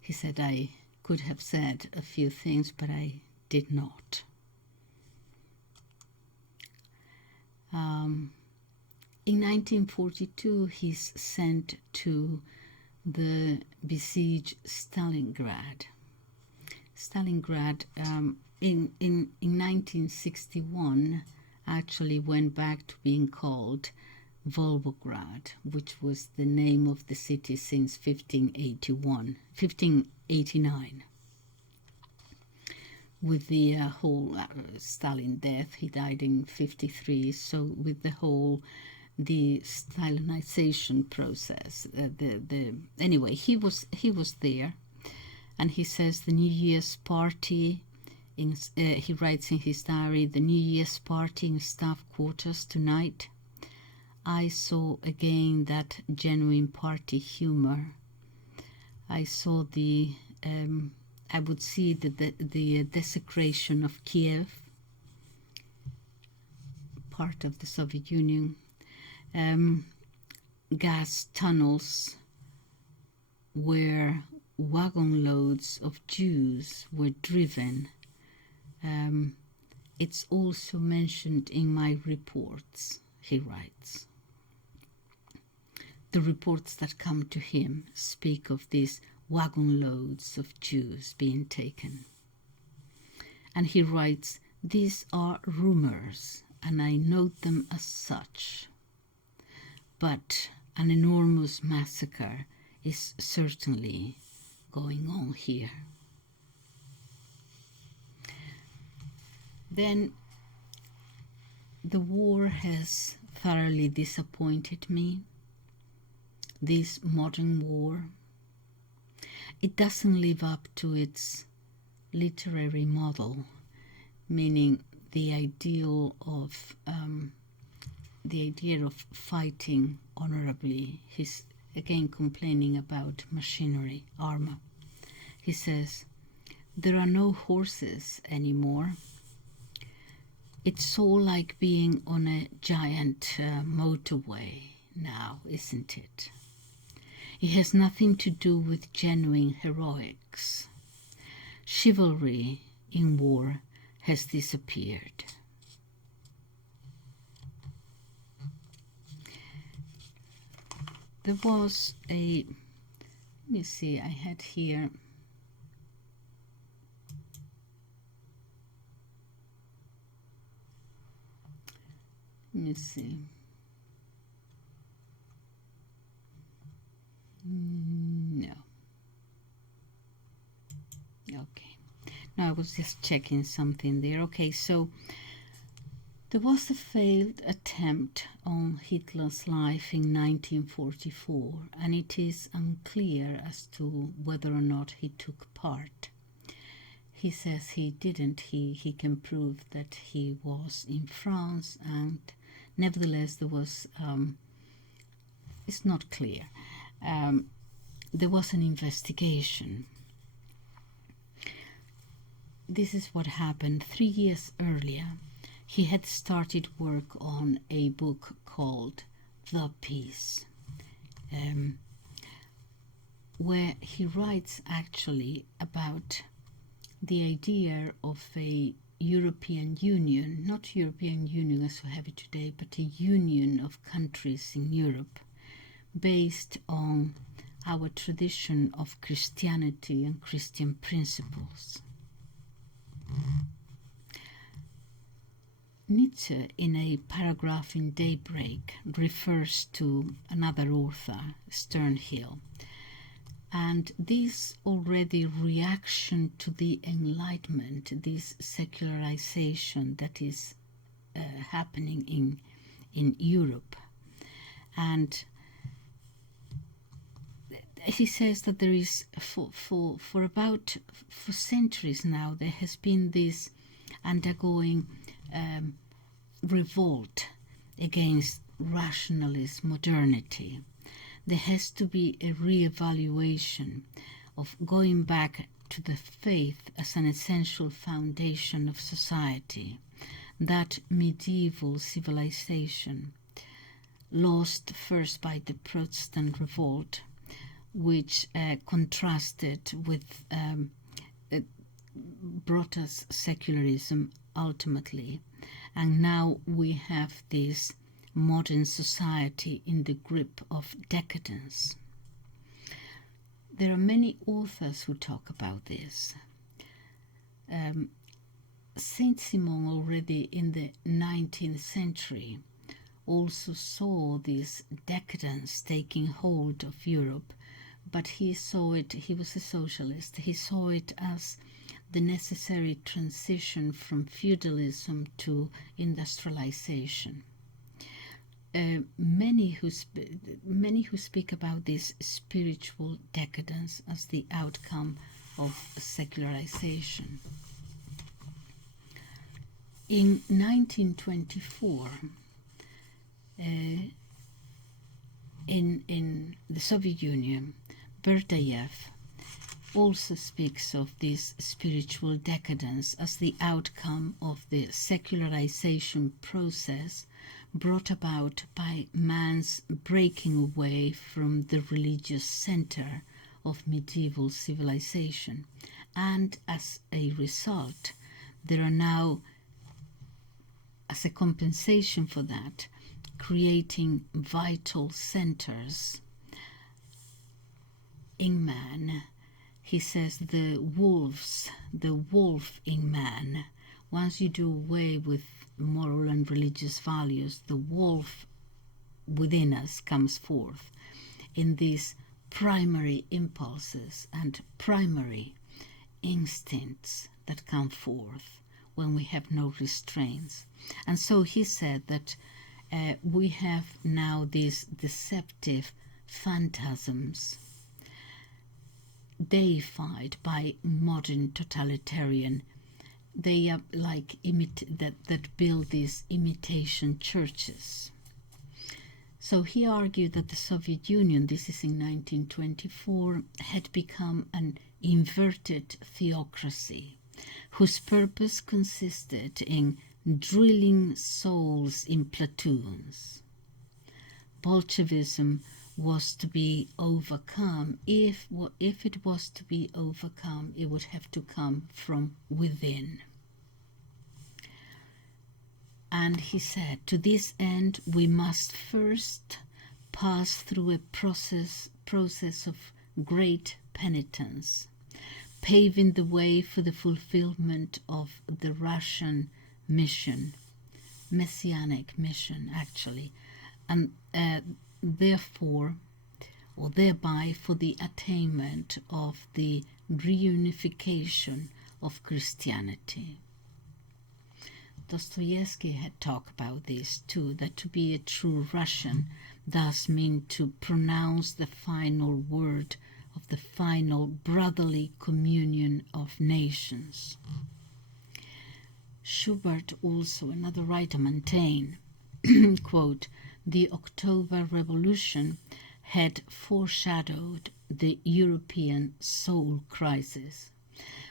He said, I could have said a few things, but I did not. In 1942, he's sent to the besieged Stalingrad. Stalingrad in 1961 actually went back to being called Volgograd, which was the name of the city since 1589. With the whole Stalin death, he died in 53. So with the whole the Stalinization process, anyway, he was there, and he says the New Year's party. He writes in his diary, the New Year's party in staff quarters tonight. I saw again that genuine party humor. I saw I would see the desecration of Kiev, part of the Soviet Union, gas tunnels where wagon loads of Jews were driven. It's also mentioned in my reports, he writes. The reports that come to him speak of these wagon loads of Jews being taken. And he writes, these are rumors, and I note them as such. But an enormous massacre is certainly going on here. Then the war has thoroughly disappointed me. This modern war, it doesn't live up to its literary model, meaning the idea of fighting honorably. He's again complaining about machinery, armor. He says, there are no horses anymore. It's all like being on a giant motorway now, isn't it? It has nothing to do with genuine heroics. Chivalry in war has disappeared. There was let me see, I had here, let me see. No. Okay. No, I was just checking something there. Okay, so there was a failed attempt on Hitler's life in 1944, and it is unclear as to whether or not he took part. He says he didn't. He can prove that he was in France, and nevertheless there was, it's not clear. There was an investigation. This is what happened. 3 years earlier, he had started work on a book called The Peace, where he writes actually about the idea of a European Union, not European Union as we have it today, but a union of countries in Europe based on our tradition of Christianity and Christian principles. Nietzsche, in a paragraph in Daybreak, refers to another author, Sternhill, and this already reaction to the Enlightenment, this secularization that is happening in Europe. And he says that there is, for centuries now, there has been this undergoing revolt against rationalist modernity. There has to be a re-evaluation of going back to the faith as an essential foundation of society, that medieval civilization lost first by the Protestant revolt, which contrasted with brought us secularism ultimately, and now we have this modern society in the grip of decadence. There are many authors who talk about this. Saint Simon already in the 19th century also saw this decadence taking hold of Europe, but he saw it, he was a socialist, he saw it as the necessary transition from feudalism to industrialization. Many who speak about this spiritual decadence as the outcome of secularization. In 1924, in the Soviet Union, Berdayev also speaks of this spiritual decadence as the outcome of the secularization process brought about by man's breaking away from the religious center of medieval civilization. And as a result, there are now, as a compensation for that, creating vital centers in man. He says the wolf in man. Once you do away with moral and religious values, the wolf within us comes forth in these primary impulses and primary instincts that come forth when we have no restraints. And so he said that we have now these deceptive phantasms deified by modern totalitarian. They are like that build these imitation churches. So he argued that the Soviet Union, this is in 1924, had become an inverted theocracy whose purpose consisted in drilling souls in platoons. Bolshevism was to be overcome. If it was to be overcome, it would have to come from within. And he said, to this end, we must first pass through a process of great penitence, paving the way for the fulfillment of the Russian mission, messianic mission actually, and therefore, or thereby for the attainment of the reunification of Christianity. Dostoevsky had talked about this too, that to be a true Russian thus meant to pronounce the final word of the final brotherly communion of nations. Schubert, also another writer, maintained, quote, the October Revolution had foreshadowed the European soul crisis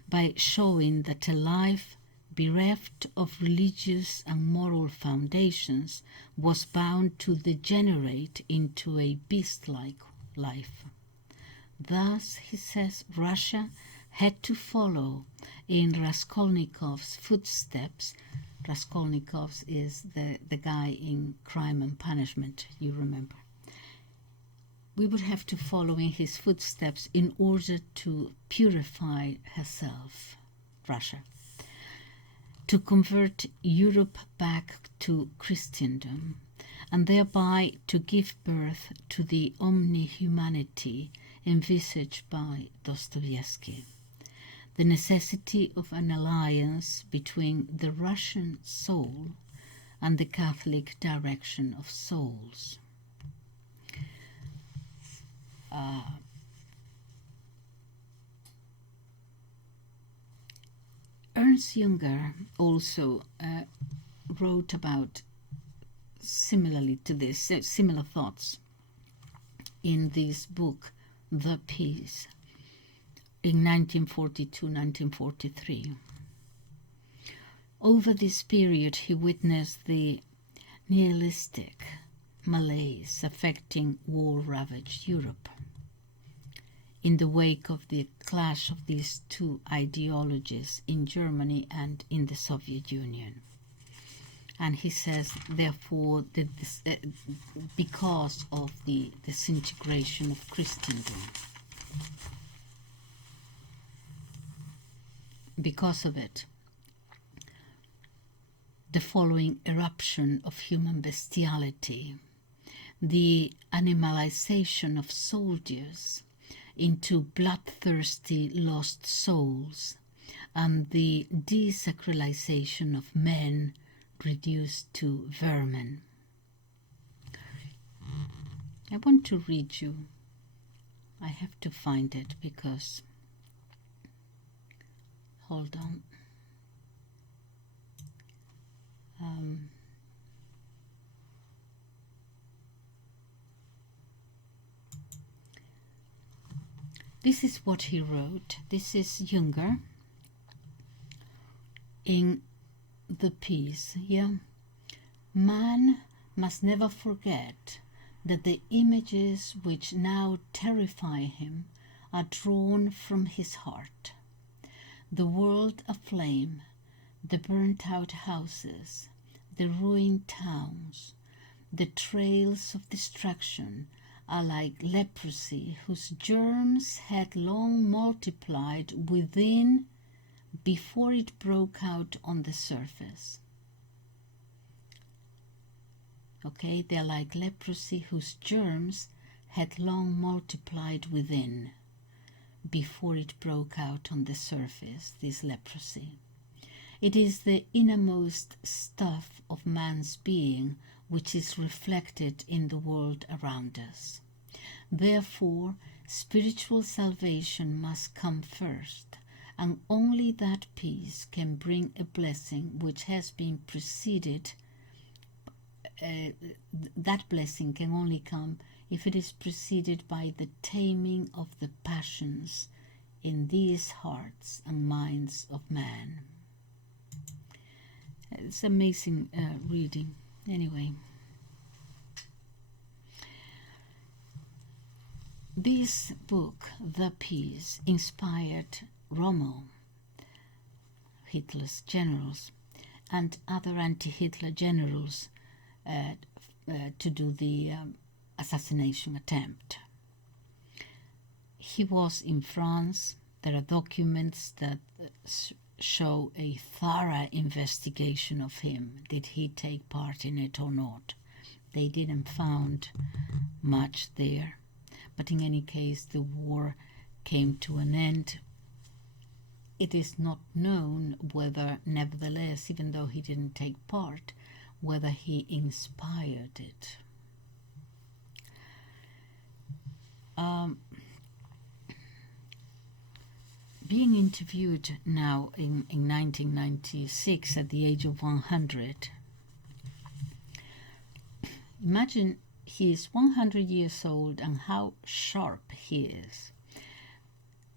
by showing that a life bereft of religious and moral foundations was bound to degenerate into a beast-like life. Thus, he says, Russia had to follow in Raskolnikov's footsteps. Raskolnikov is the guy in Crime and Punishment, you remember. We would have to follow in his footsteps in order to purify herself, Russia, to convert Europe back to Christendom, and thereby to give birth to the omni-humanity envisaged by Dostoevsky. The necessity of an alliance between the Russian soul and the Catholic direction of souls. Ernst Junger also wrote about similarly to this, similar thoughts in this book, The Peace, in 1942-1943. Over this period, he witnessed the nihilistic malaise affecting war-ravaged Europe. In the wake of the clash of these two ideologies in Germany and in the Soviet Union. And he says, therefore, because of the disintegration of Christendom, because of it, the following eruption of human bestiality, the animalization of soldiers into bloodthirsty lost souls, and the desacralization of men reduced to vermin. I want to read you. I have to find it because, hold on. This is what he wrote. This is Junger in the piece. Yeah, man must never forget that the images which now terrify him are drawn from his heart. The world aflame, the burnt-out houses, the ruined towns, the trails of destruction are like leprosy whose germs had long multiplied within before it broke out on the surface. Okay, they're like leprosy whose germs had long multiplied within before it broke out on the surface, this leprosy. It is the innermost stuff of man's being which is reflected in the world around us. Therefore, spiritual salvation must come first, and only that peace can bring a blessing which has been preceded. That blessing can only come if it is preceded by the taming of the passions in these hearts and minds of man. It's amazing reading. Anyway, this book, The Peace, inspired Rommel, Hitler's generals, and other anti-Hitler generals to do the assassination attempt. He was in France. There are documents that show a thorough investigation of him. Did he take part in it or not? They didn't find much there, but in any case the war came to an end. It is not known whether, nevertheless, even though he didn't take part, whether he inspired it. Being interviewed now in 1996 at the age of 100, imagine he is 100 years old and how sharp he is.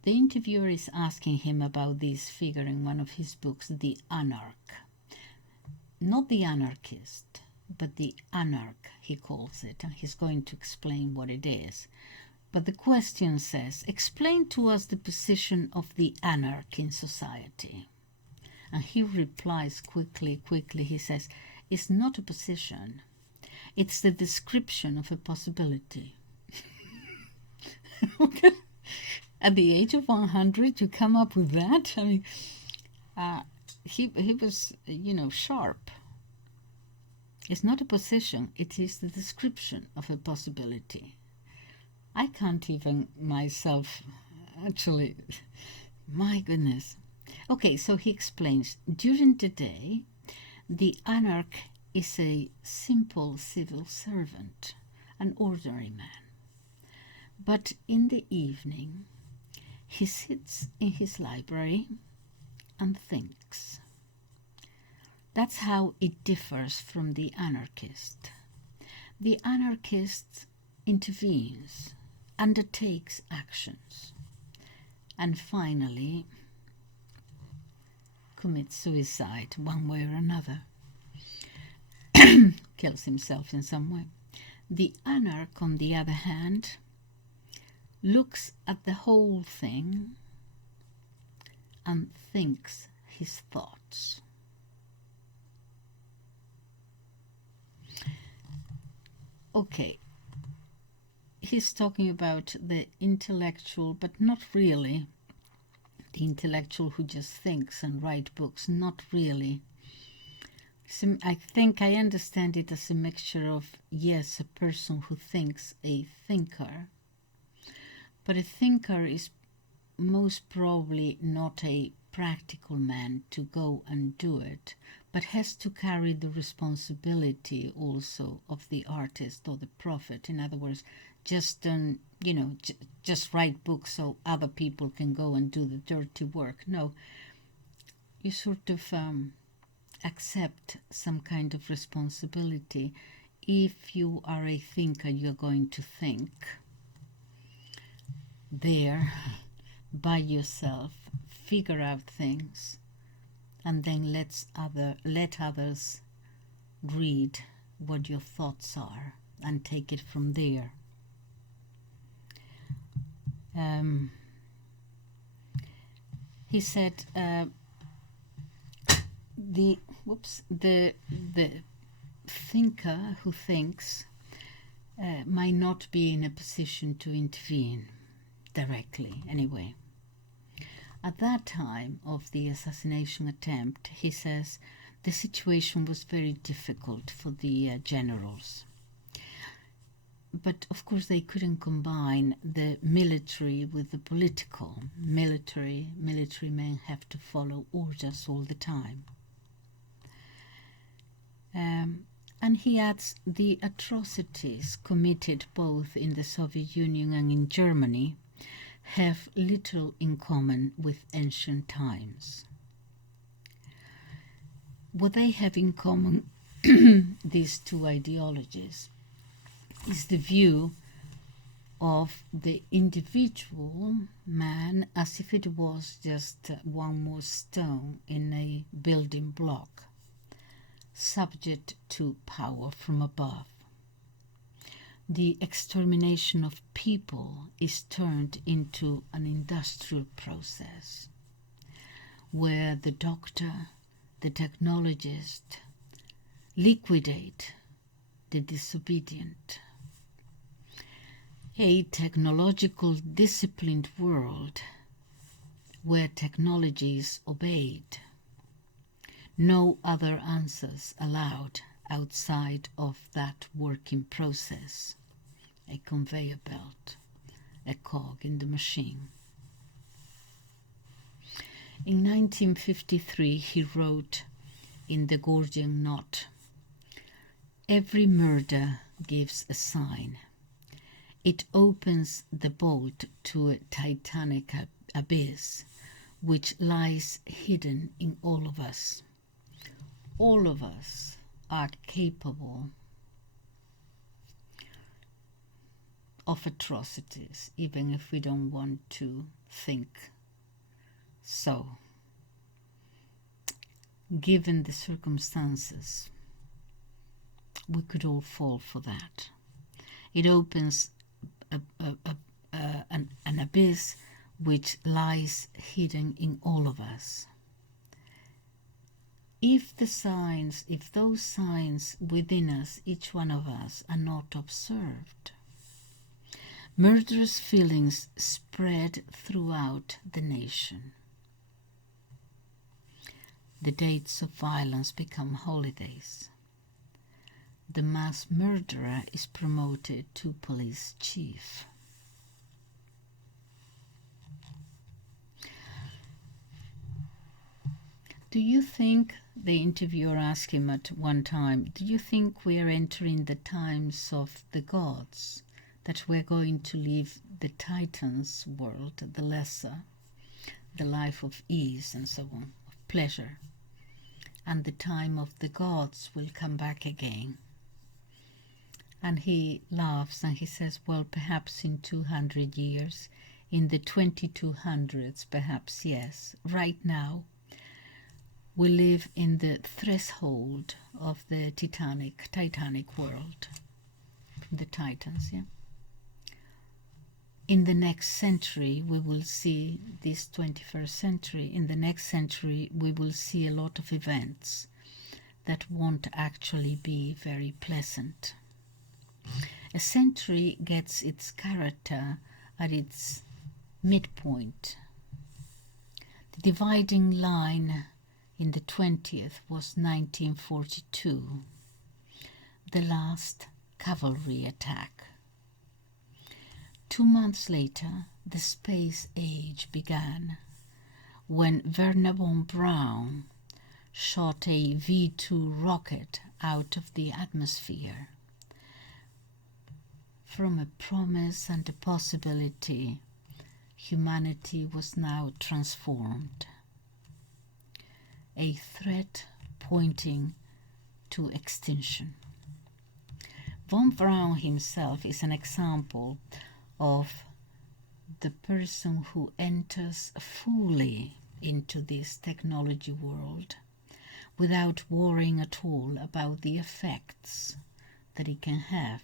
The interviewer is asking him about this figure in one of his books, The Anarch. Not the anarchist, but the anarch, he calls it, and he's going to explain what it is. But the question says, explain to us the position of the anarch in society. And he replies quickly, he says, it's not a position. It's the description of a possibility. Okay. At the age of 100, you come up with that? I mean, he was, sharp. It's not a position. It is the description of a possibility. I can't even myself, actually, my goodness. Okay, so he explains, during the day, the anarch is a simple civil servant, an ordinary man. But in the evening, he sits in his library and thinks. That's how it differs from the anarchist. The anarchist intervenes, undertakes actions, and finally commits suicide one way or another, kills himself in some way. The anarch, on the other hand, looks at the whole thing and thinks his thoughts. okay, he's talking about the intellectual, but not really the intellectual who just thinks and write books, not really. So I think I understand it as a mixture of, yes, a person who thinks, a thinker, but a thinker is most probably not a practical man to go and do it, but has to carry the responsibility also of the artist or the prophet. In other words, just just write books so other people can go and do the dirty work. No, you sort of accept some kind of responsibility. If you are a thinker, you're going to think there by yourself, figure out things, and then let others read what your thoughts are and take it from there. He said the thinker who thinks might not be in a position to intervene directly anyway. At that time of the assassination attempt, he says, the situation was very difficult for the generals. But of course they couldn't combine the military with the political. Military men have to follow orders all the time. And he adds, the atrocities committed both in the Soviet Union and in Germany have little in common with ancient times. What they have in common, these two ideologies, is the view of the individual man as if it was just one more stone in a building block, subject to power from above. The extermination of people is turned into an industrial process where the doctor, the technologist, liquidate the disobedient. A technological disciplined world where technology is obeyed. No other answers allowed outside of that working process. A conveyor belt, a cog in the machine. In 1953 he wrote in The Gordian Knot, every murder gives a sign. It opens the bolt to a titanic abyss which lies hidden in all of us. All of us are capable of atrocities, even if we don't want to think so. Given the circumstances, we could all fall for that. It opens an abyss which lies hidden in all of us. If those signs within us, each one of us, are not observed, murderous feelings spread throughout the nation. The dates of violence become holidays. The mass murderer is promoted to police chief. Do you think, the interviewer asked him at one time, do you think we are entering the times of the gods? That we're going to leave the Titans' world, the lesser, the life of ease and so on, of pleasure, and the time of the gods will come back again? And he laughs and he says, well, perhaps in 200 years, in the 2200s, perhaps, yes. Right now, we live in the threshold of the Titanic world, the Titans, yeah. In the next century, we will see this 21st century. In the next century, we will see a lot of events that won't actually be very pleasant. A century gets its character at its midpoint. The dividing line in the 20th was 1942, the last cavalry attack. 2 months later, the space age began, when Wernher von Braun shot a V-2 rocket out of the atmosphere. From a promise and a possibility, humanity was now transformed. A threat pointing to extinction. Von Braun himself is an example of the person who enters fully into this technology world without worrying at all about the effects that it can have.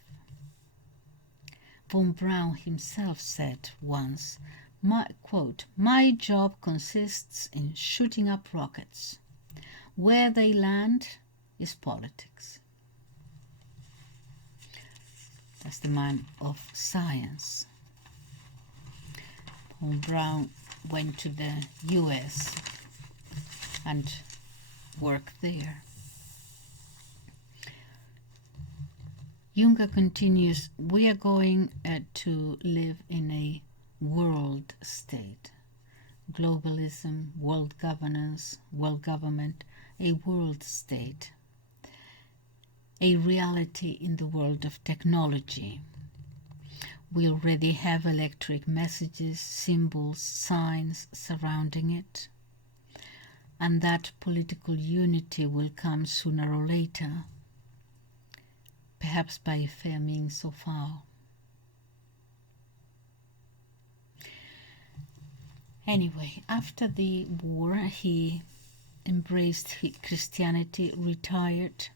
Von Braun himself said once, my job consists in shooting up rockets. Where they land is politics. That's the man of science. Von Braun went to the US and worked there. Junger continues, we are going to live in a world state. Globalism, world governance, world government, a world state. A reality in the world of technology. We already have electric messages, symbols, signs surrounding it. And that political unity will come sooner or later, perhaps by a fair means so far. Anyway, after the war, he embraced Christianity, retired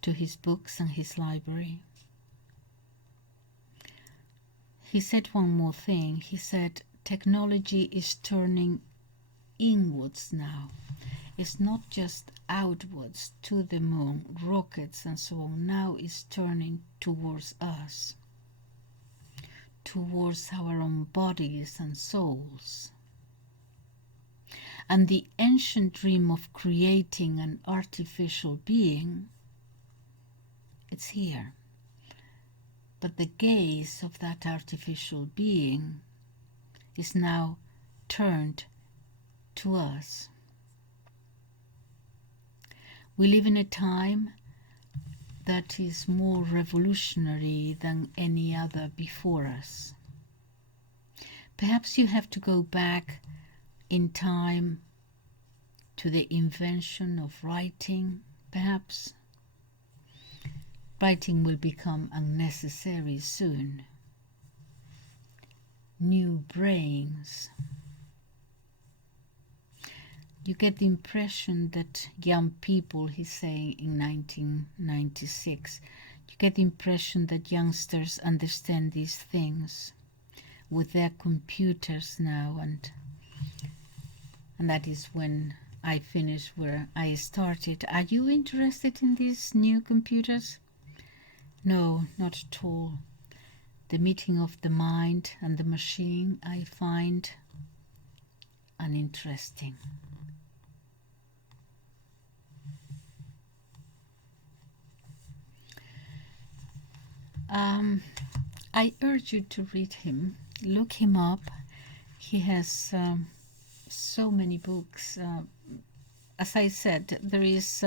to his books and his library. He said one more thing. He said, technology is turning inwards now. It's not just outwards to the moon, rockets and so on. Now it's turning towards us, towards our own bodies and souls. And the ancient dream of creating an artificial being, it's here. But the gaze of that artificial being is now turned to us. We live in a time that is more revolutionary than any other before us. Perhaps you have to go back in time to the invention of writing, perhaps. Writing will become unnecessary soon. New brains. You get the impression that young people, he's saying in 1996, you get the impression that youngsters understand these things with their computers now, and that is when I finish where I started. Are you interested in these new computers? No, not at all. The meeting of the mind and the machine I find uninteresting. I urge you to read him. Look him up. He has so many books. As I said, there is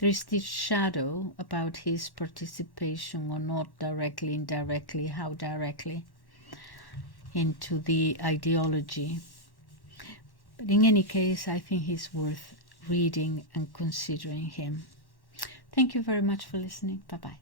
this shadow about his participation, or not directly, indirectly, how directly, into the ideology. But in any case, I think he's worth reading and considering him. Thank you very much for listening. Bye-bye.